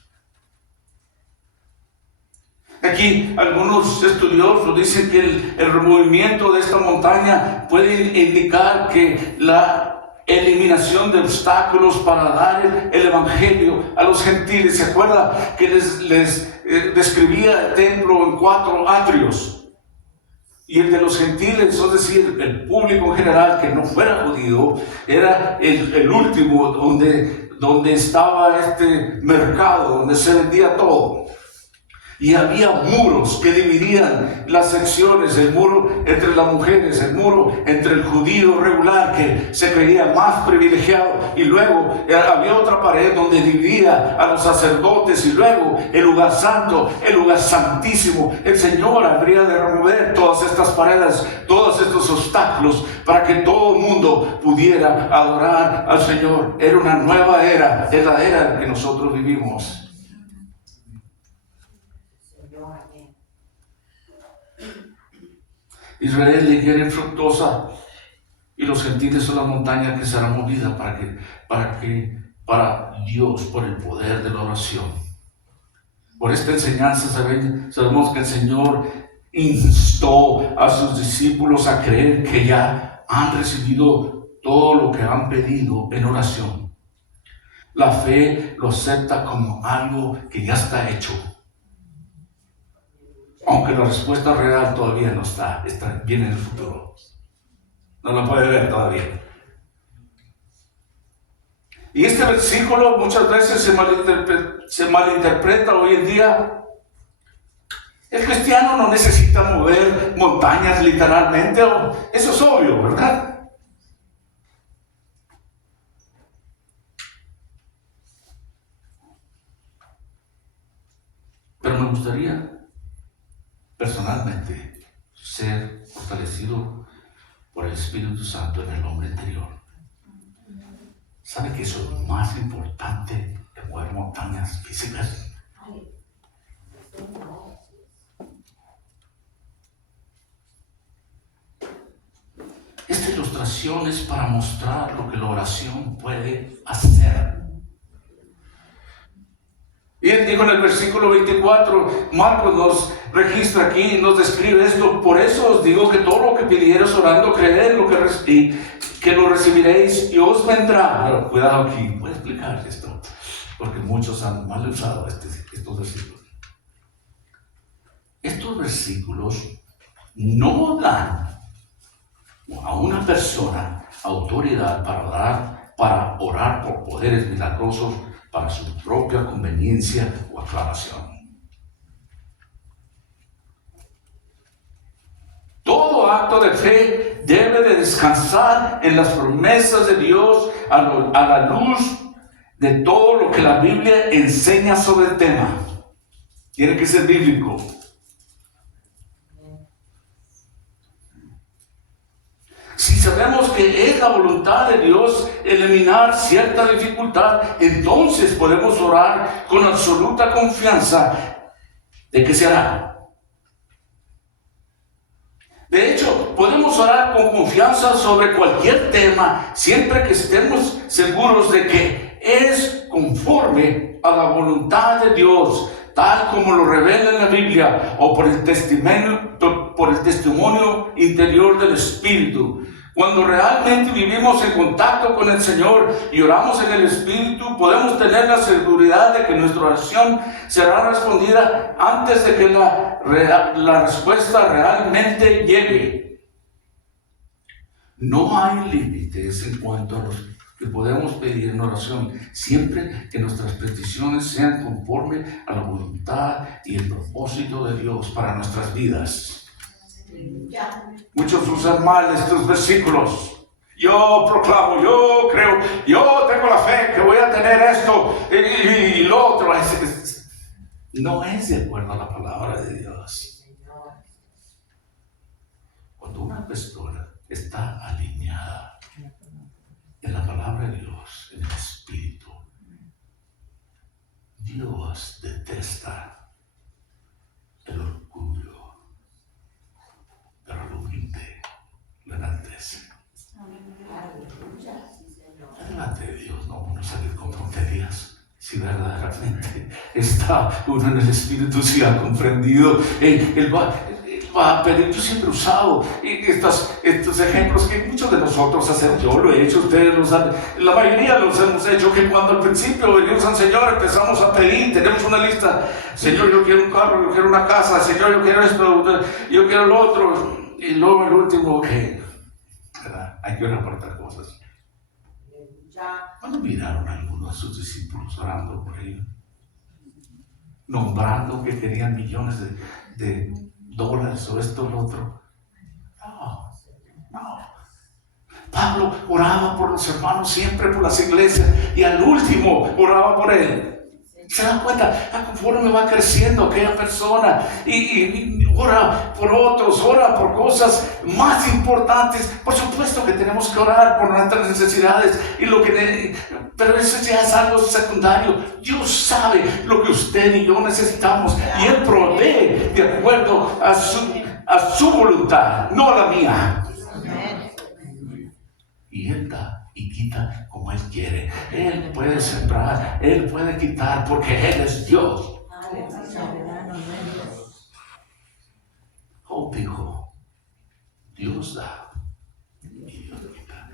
Aquí algunos estudiosos dicen que el removimiento de esta montaña puede indicar que la eliminación de obstáculos para dar el evangelio a los gentiles. ¿Se acuerda que les describía el templo en 4 atrios? Y el de los gentiles, es decir, el público en general que no fuera judío, era el último donde estaba este mercado, donde se vendía todo. Y había muros que dividían las secciones, el muro entre las mujeres, el muro entre el judío regular que se creía más privilegiado, y luego había otra pared donde dividía a los sacerdotes, y luego el lugar santo, el lugar santísimo. El Señor habría de remover todas estas paredes, todos estos obstáculos, para que todo el mundo pudiera adorar al Señor. Era una nueva era, es la era en que nosotros vivimos. Israel ligera y fructuosa, y los gentiles son la montaña que será movida para Dios, por el poder de la oración. Por esta enseñanza sabemos que el Señor instó a sus discípulos a creer que ya han recibido todo lo que han pedido en oración. La fe lo acepta como algo que ya está hecho. Aunque la respuesta real todavía no está viene en el futuro. No la puede ver todavía. Y este versículo muchas veces se malinterpreta hoy en día. El cristiano no necesita mover montañas literalmente. Eso es obvio, ¿verdad? Pero me gustaría personalmente ser fortalecido por el Espíritu Santo en el hombre interior. ¿Sabe que eso es lo más importante que mover montañas físicas? Esta ilustración es para mostrar lo que la oración puede hacer. Y él dijo en el versículo 24, Marcos nos registra aquí y nos describe esto: por eso os digo que todo lo que pidiereis orando, creed que lo recibiréis y os vendrá. Pero cuidado aquí, voy a explicar esto, porque muchos han mal usado estos versículos. Esto estos versículos no dan a una persona autoridad para orar por poderes milagrosos para su propia conveniencia o aclaración. Todo acto de fe debe de descansar en las promesas de Dios a la luz de todo lo que la Biblia enseña sobre el tema. Tiene que ser bíblico. Si sabemos que es la voluntad de Dios eliminar cierta dificultad, entonces podemos orar con absoluta confianza de que se hará. De hecho, podemos orar con confianza sobre cualquier tema, siempre que estemos seguros de que es conforme a la voluntad de Dios, tal como lo revela en la Biblia, o por el testimonio interior del Espíritu. Cuando realmente vivimos en contacto con el Señor y oramos en el Espíritu, podemos tener la seguridad de que nuestra oración será respondida antes de que la respuesta realmente llegue. No hay límites en cuanto a los que podemos pedir en oración, siempre que nuestras peticiones sean conforme a la voluntad y el propósito de Dios para nuestras vidas. Muchos usan mal estos versículos. Yo proclamo, yo creo, yo tengo la fe que voy a tener esto y lo otro. No es de acuerdo a la palabra de Dios. Cuando una persona está alineada en la palabra de Dios, en el Espíritu, Dios detesta el orgullo, pero lo humilde, lo enaltece. Delante de Dios no vamos a salir con tonterías. Si verdaderamente está uno en el Espíritu, si ha comprendido, Él va a pedir. Yo siempre he usado estos ejemplos que muchos de nosotros hacemos. Yo lo he hecho, ustedes los han, la mayoría los hemos hecho, que cuando al principio venimos al Señor empezamos a pedir, tenemos una lista. Señor, yo quiero un carro, yo quiero una casa, Señor, yo quiero esto, yo quiero lo otro. Y luego el último, ¿verdad? Hay que reportar cosas. ¿Cuándo miraron a algunos de sus discípulos orando por ellos? Nombrando que querían millones de dólares o esto o lo otro. No. Pablo oraba por los hermanos, siempre por las iglesias, y al último oraba por él. Se dan cuenta, conforme va creciendo aquella persona y ora por otros, ora por cosas más importantes. Por supuesto que tenemos que orar por nuestras necesidades, pero eso ya es algo secundario. Dios sabe lo que usted y yo necesitamos y Él provee de acuerdo a su voluntad, no a la mía. Y Él da y quita como Él quiere. Él puede sembrar, Él puede quitar, porque Él es Dios. Job dijo, Dios da y Dios quita.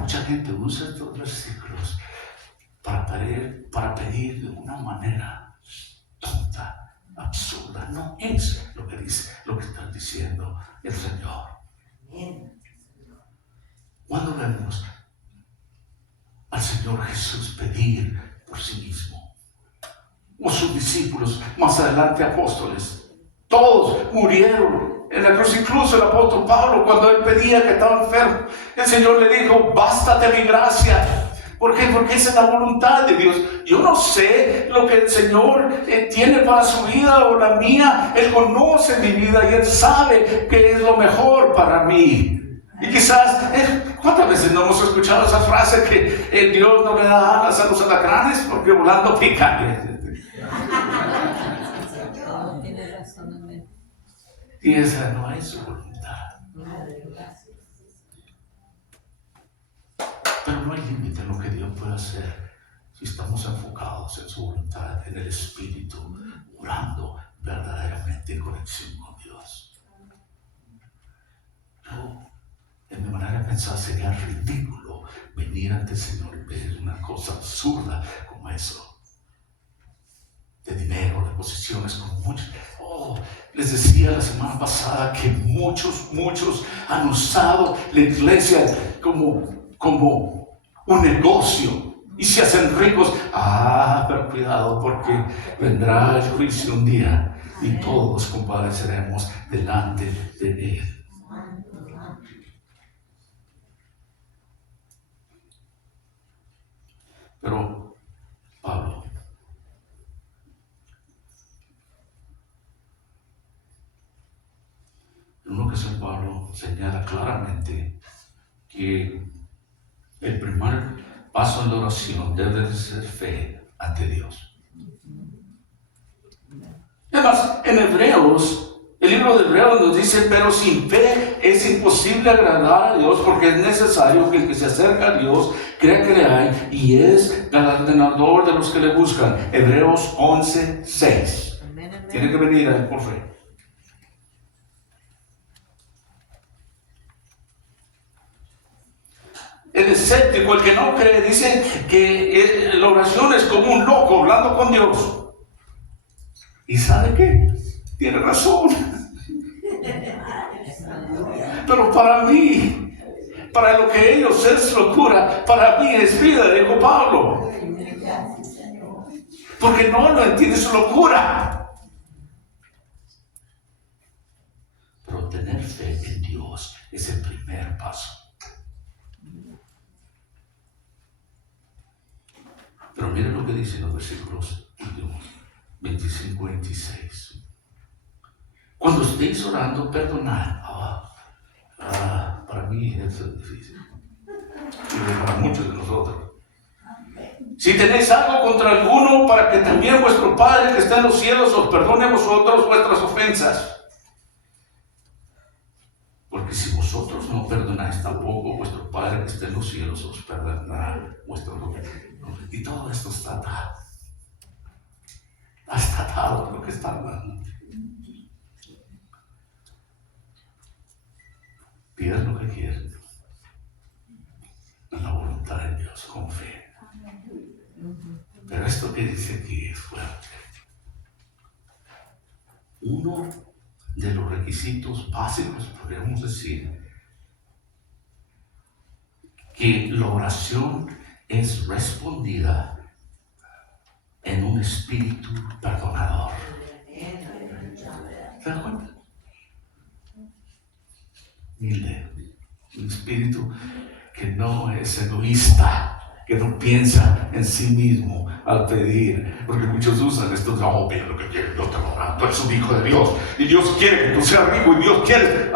Mucha gente usa estos versículos para pedir de una manera tonta, absurda. No es lo que dice, lo que está diciendo el Señor. Cuando vemos al Señor Jesús pedir por sí mismo, o sus discípulos, más adelante apóstoles, todos murieron en la cruz. Incluso el apóstol Pablo, cuando él pedía que estaba enfermo, el Señor le dijo, bástate mi gracia. ¿Por qué? Porque esa es la voluntad de Dios. Yo no sé lo que el Señor tiene para su vida o la mía. Él conoce mi vida y Él sabe que es lo mejor para mí. Y quizás, ¿cuántas veces no hemos escuchado esa frase que Dios no le da alas a los alacranes porque volando pican? Y esa no es su voluntad. Pero no hay límite en lo que Dios puede hacer si estamos enfocados en su voluntad, en el Espíritu, orando verdaderamente en conexión con Dios. Yo, en mi manera de pensar, sería ridículo venir ante el Señor y pedir una cosa absurda como eso. de dinero, de posesiones, como muchos. Les decía la semana pasada que muchos han usado la iglesia como un negocio y se hacen ricos. Pero cuidado, porque vendrá el juicio un día y todos compareceremos delante de Él. Pero Pablo, en una ocasión Pablo señala claramente que el primer paso en la oración debe de ser fe ante Dios. Además, en Hebreos, el libro de Hebreos nos dice: pero sin fe es imposible agradar a Dios, porque es necesario que el que se acerca a Dios crea que le hay y es galardonador de los que le buscan. Hebreos 11:6. Tiene que venir a Él por fe. El escéptico, el que no cree, dice que la oración es como un loco hablando con Dios. ¿Y sabe qué? Tiene razón. Pero para mí, para lo que ellos es locura, para mí es vida, dijo Pablo. Porque no lo entiende su locura. Pero tener fe en Dios es el primer paso. Pero miren lo que dicen los versículos últimos, 25 y 26. Cuando estéis orando, perdonad. Para mí eso es difícil. Y para muchos de nosotros. Si tenéis algo contra alguno, para que también vuestro Padre que está en los cielos os perdone a vosotros vuestras ofensas. Porque si vosotros no perdonáis, tampoco vuestro Padre que está en los cielos os perdonará vuestras ofensas. Y todo esto está atado lo que está hablando. Pidan lo que quieran en la voluntad de Dios, con fe. Pero esto que dice aquí es fuerte. Uno de los requisitos básicos, podríamos decir, que la oración es respondida en un espíritu perdonador. ¿Se dan cuenta? Humilde, un espíritu que no es egoísta, que no piensa en sí mismo al pedir, porque muchos usan esto: no, pide lo que quieres, yo te lo daré, tú eres un hijo de Dios, y Dios quiere que tú seas rico, y Dios quiere,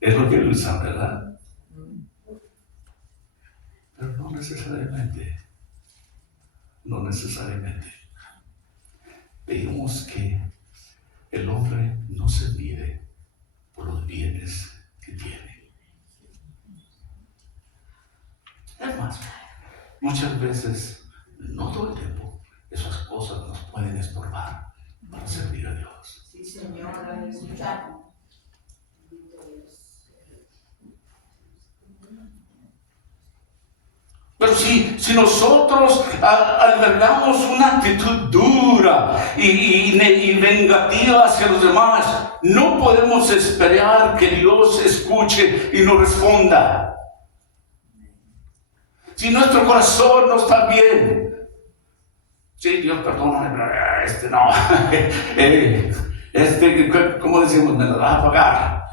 es lo que usan, ¿verdad? Pero no necesariamente. Veamos que el hombre no se mide por los bienes que tiene. Es más, muchas veces, no todo el tiempo, esas cosas nos pueden estorbar para servir a Dios. Sí, Señor, escuchar. Pero si nosotros albergamos una actitud dura y vengativa hacia los demás, no podemos esperar que Dios escuche y nos responda. Si nuestro corazón no está bien, sí, Dios perdóname, no, ¿cómo decimos? Me lo vas a pagar.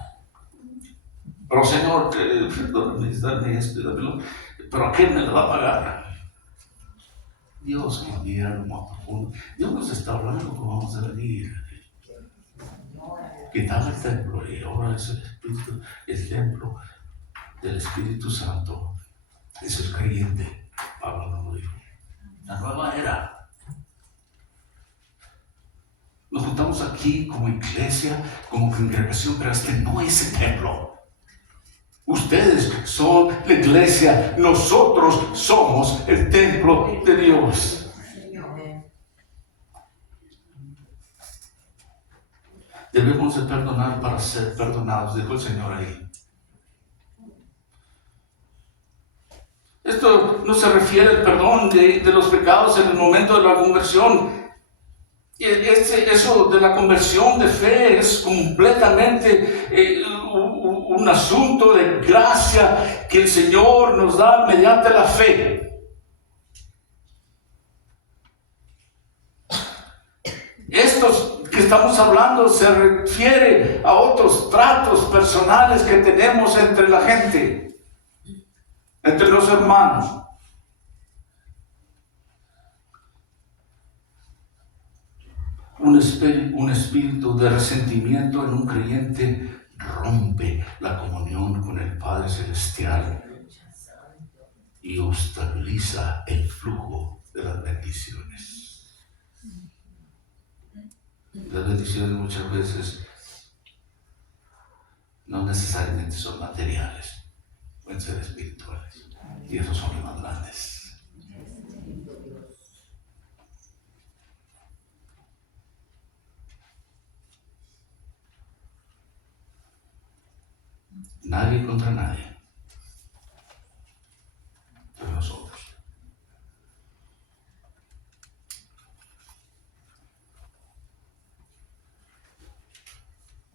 Pero Señor, perdóname, dame esto, dámelo. ¿Pero a quién me lo va a pagar? Dios que mira lo más profundo. Dios nos está hablando cómo vamos a venir. Quitamos el templo y ahora es el templo del Espíritu Santo. Es el creyente. Pablo nos lo dijo. La nueva era. Nos juntamos aquí como iglesia, como congregación, pero este no es el templo. Ustedes son la iglesia, nosotros somos el templo de Dios. Debemos de perdonar para ser perdonados, dijo el Señor ahí. Esto esto no se refiere al perdón de los pecados en el momento de la conversión. Eso de la conversión de fe es completamente un asunto de gracia que el Señor nos da mediante la fe. Estos que estamos hablando se refiere a otros tratos personales que tenemos entre la gente, entre los hermanos. Un espíritu de resentimiento en un creyente rompe la comunión con el Padre Celestial y obstaculiza el flujo de las bendiciones. Las bendiciones muchas veces no necesariamente son materiales, pueden ser espirituales, y esos son los más grandes. Nadie contra nadie, pero nosotros.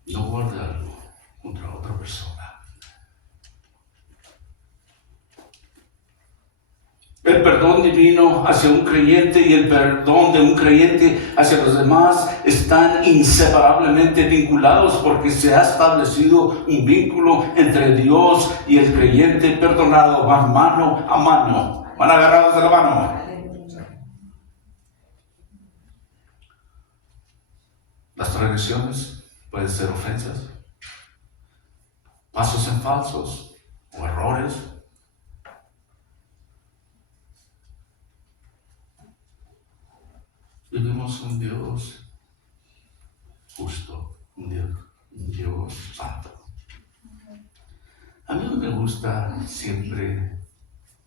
No guarde algo contra otra persona. El perdón divino hacia un creyente y el perdón de un creyente hacia los demás están inseparablemente vinculados porque se ha establecido un vínculo entre Dios y el creyente perdonado. Van mano a mano, van agarrados de la mano. Las transgresiones pueden ser ofensas, pasos en falsos o errores. Vivimos un Dios justo, un Dios santo. A mí me gusta siempre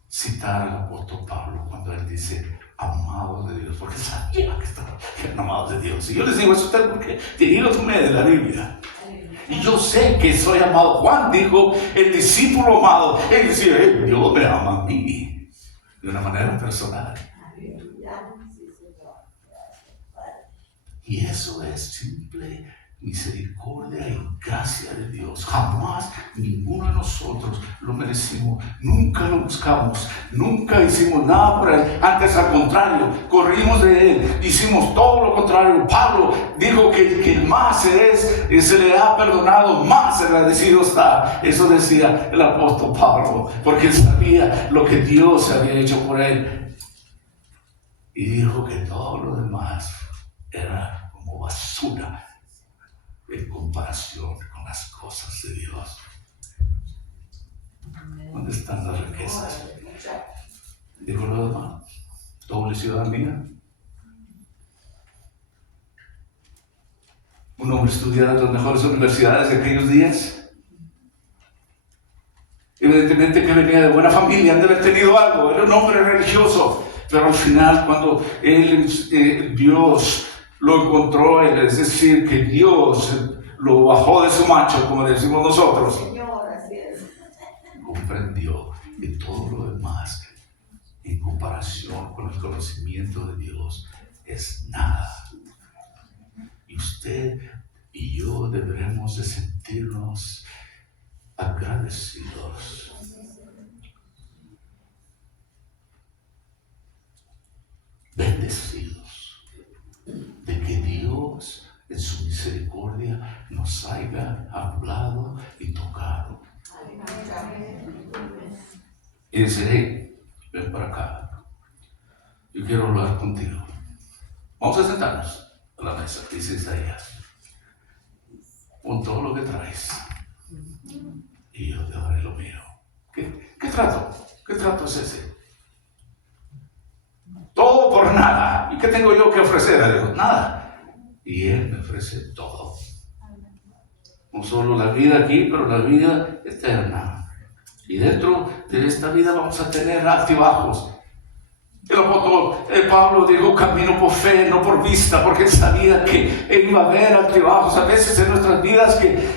citar al apóstol Pablo cuando él dice amado de Dios, porque sabía que eran amados de Dios. Y yo les digo eso a ustedes porque yo lo tomé de la Biblia. Y yo sé que soy amado. Juan dijo, el discípulo amado. Él decía, Dios me ama a mí de una manera personal. Y eso es simple misericordia y gracia de Dios. Jamás ninguno de nosotros lo merecimos. Nunca lo buscamos. Nunca hicimos nada por él. Antes, al contrario, corrimos de él. Hicimos todo lo contrario. Pablo dijo que el que más se le ha perdonado, más agradecido está. Eso decía el apóstol Pablo, porque él sabía lo que Dios había hecho por él. Y dijo que todo lo demás era como basura en comparación con las cosas de Dios. ¿Dónde están las riquezas? Dijo lo demás, doble ciudadanía. Un hombre estudiaba en las mejores universidades de aquellos días. Evidentemente que venía de buena familia, han de haber tenido algo, era un hombre religioso, pero al final cuando Dios lo encontró, es decir, que Dios lo bajó de su macho, como decimos nosotros, comprendió que todo lo demás, en comparación con el conocimiento de Dios, es nada. Y usted y yo deberemos de sentirnos agradecidos. Bendecidos de que Dios en su misericordia nos haya hablado y tocado. Y dice, hey, ven para acá, yo quiero hablar contigo. Vamos a sentarnos a la mesa, dice Isaías, con todo lo que traes y yo te daré lo mío. ¿Qué trato? ¿Qué trato es ese? Todo por nada. ¿Y qué tengo yo que ofrecer a Dios? Nada. Y Él me ofrece todo. No solo la vida aquí, pero la vida eterna. Y dentro de esta vida vamos a tener altibajos. El apóstol Pablo dijo, camino por fe, no por vista, porque él sabía que él iba a ver altibajos a veces en nuestras vidas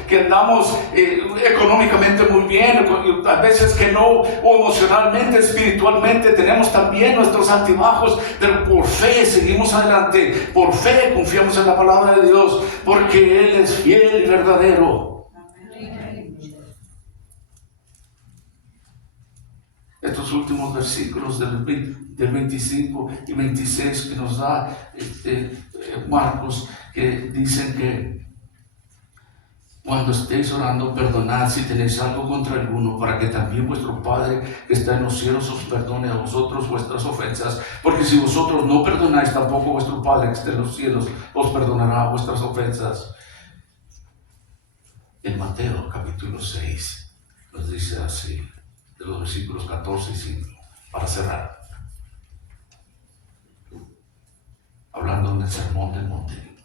que andamos económicamente muy bien, a veces que no, o emocionalmente, espiritualmente, tenemos también nuestros altibajos, pero por fe seguimos adelante, por fe confiamos en la palabra de Dios, porque Él es fiel y verdadero. Estos últimos versículos del 25 y 26 que nos da Marcos, que dicen que cuando estéis orando, perdonad si tenéis algo contra alguno, para que también vuestro Padre que está en los cielos os perdone a vosotros vuestras ofensas. Porque si vosotros no perdonáis, tampoco vuestro Padre que está en los cielos os perdonará vuestras ofensas. En Mateo capítulo 6 nos dice así, de los versículos 14 y 5, para cerrar, hablando del sermón del monte.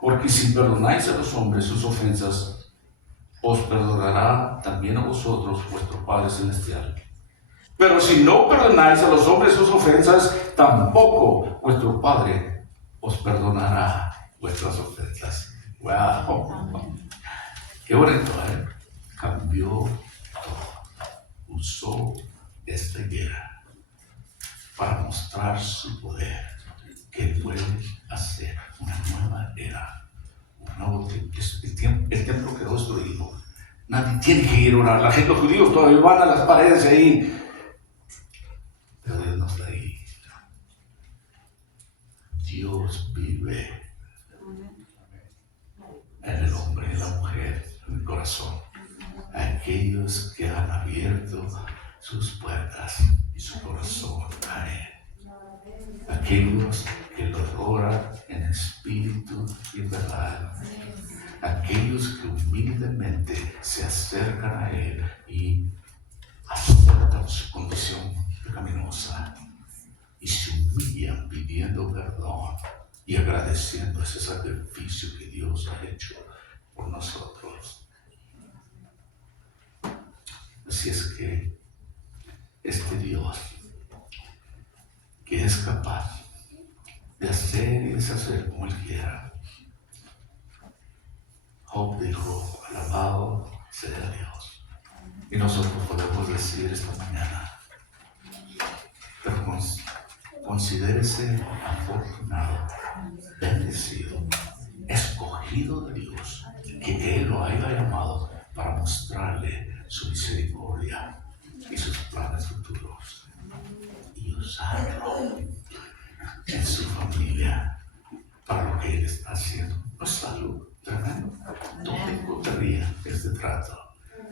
Porque si perdonáis a los hombres sus ofensas, os perdonará también a vosotros vuestro Padre Celestial. Pero si no perdonáis a los hombres sus ofensas, tampoco vuestro Padre os perdonará vuestras ofensas. ¡Wow! ¡Qué bonito! Cambió todo. Usó esta guerra para mostrar su poder, que puede hacer una nueva era, un nuevo templo. El templo quedó destruido. Nadie tiene que ir a orar. La gente, los judíos todavía van a las paredes ahí. Pero Dios no está ahí. Dios vive en el hombre y en la mujer, en el corazón. Aquellos que han abierto sus puertas y su corazón a Él. Aquellos que lo adoran en espíritu y verdad. Aquellos que humildemente se acercan a Él y aceptan su condición pecaminosa y se humillan pidiendo perdón y agradeciendo ese sacrificio que Dios ha hecho por nosotros. Así es que este Dios, que es capaz de hacer y deshacer como Él quiera, Job dijo, alabado sea Dios. Y nosotros podemos decir esta mañana, pero considérese afortunado, bendecido, escogido de Dios, que Él lo haya llamado para mostrarle su misericordia y sus planes futuros y usarlo en su familia para lo que Él está haciendo. ¿No es algo tremendo? ¿Dónde encontraría este trato?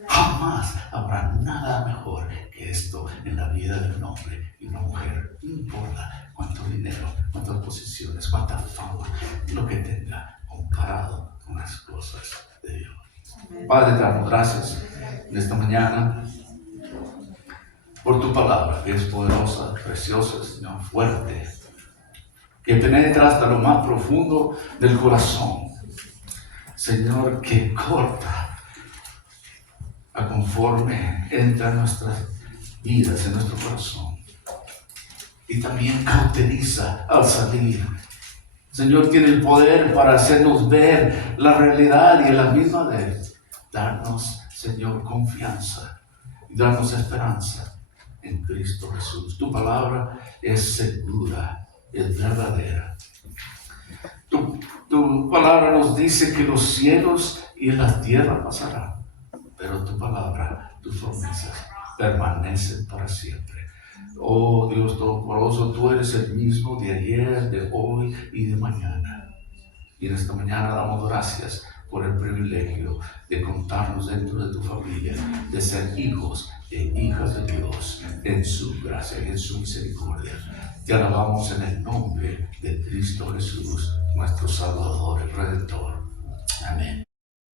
Jamás habrá nada mejor que esto en la vida de un hombre y una mujer. No importa cuánto dinero, cuántas posiciones, cuánta fama, lo que tenga comparado con las cosas de Dios. Padre, te damos gracias en esta mañana por tu palabra, que es poderosa, preciosa, Señor, fuerte, que penetra hasta lo más profundo del corazón. Señor, que corta a conforme entra en nuestras vidas, en nuestro corazón, y también cauteriza al salir. Señor, tiene el poder para hacernos ver la realidad y a la misma vez darnos, Señor, confianza y darnos esperanza en Cristo Jesús. Tu palabra es segura, es verdadera. Tu palabra nos dice que los cielos y la tierra pasarán, pero tu palabra, tus promesas permanecen para siempre. Oh Dios Todopoderoso, tú eres el mismo de ayer, de hoy y de mañana. Y en esta mañana damos gracias por el privilegio de contarnos dentro de tu familia, de ser hijos e hijas de Dios en su gracia y en su misericordia. Te alabamos en el nombre de Cristo Jesús, nuestro Salvador.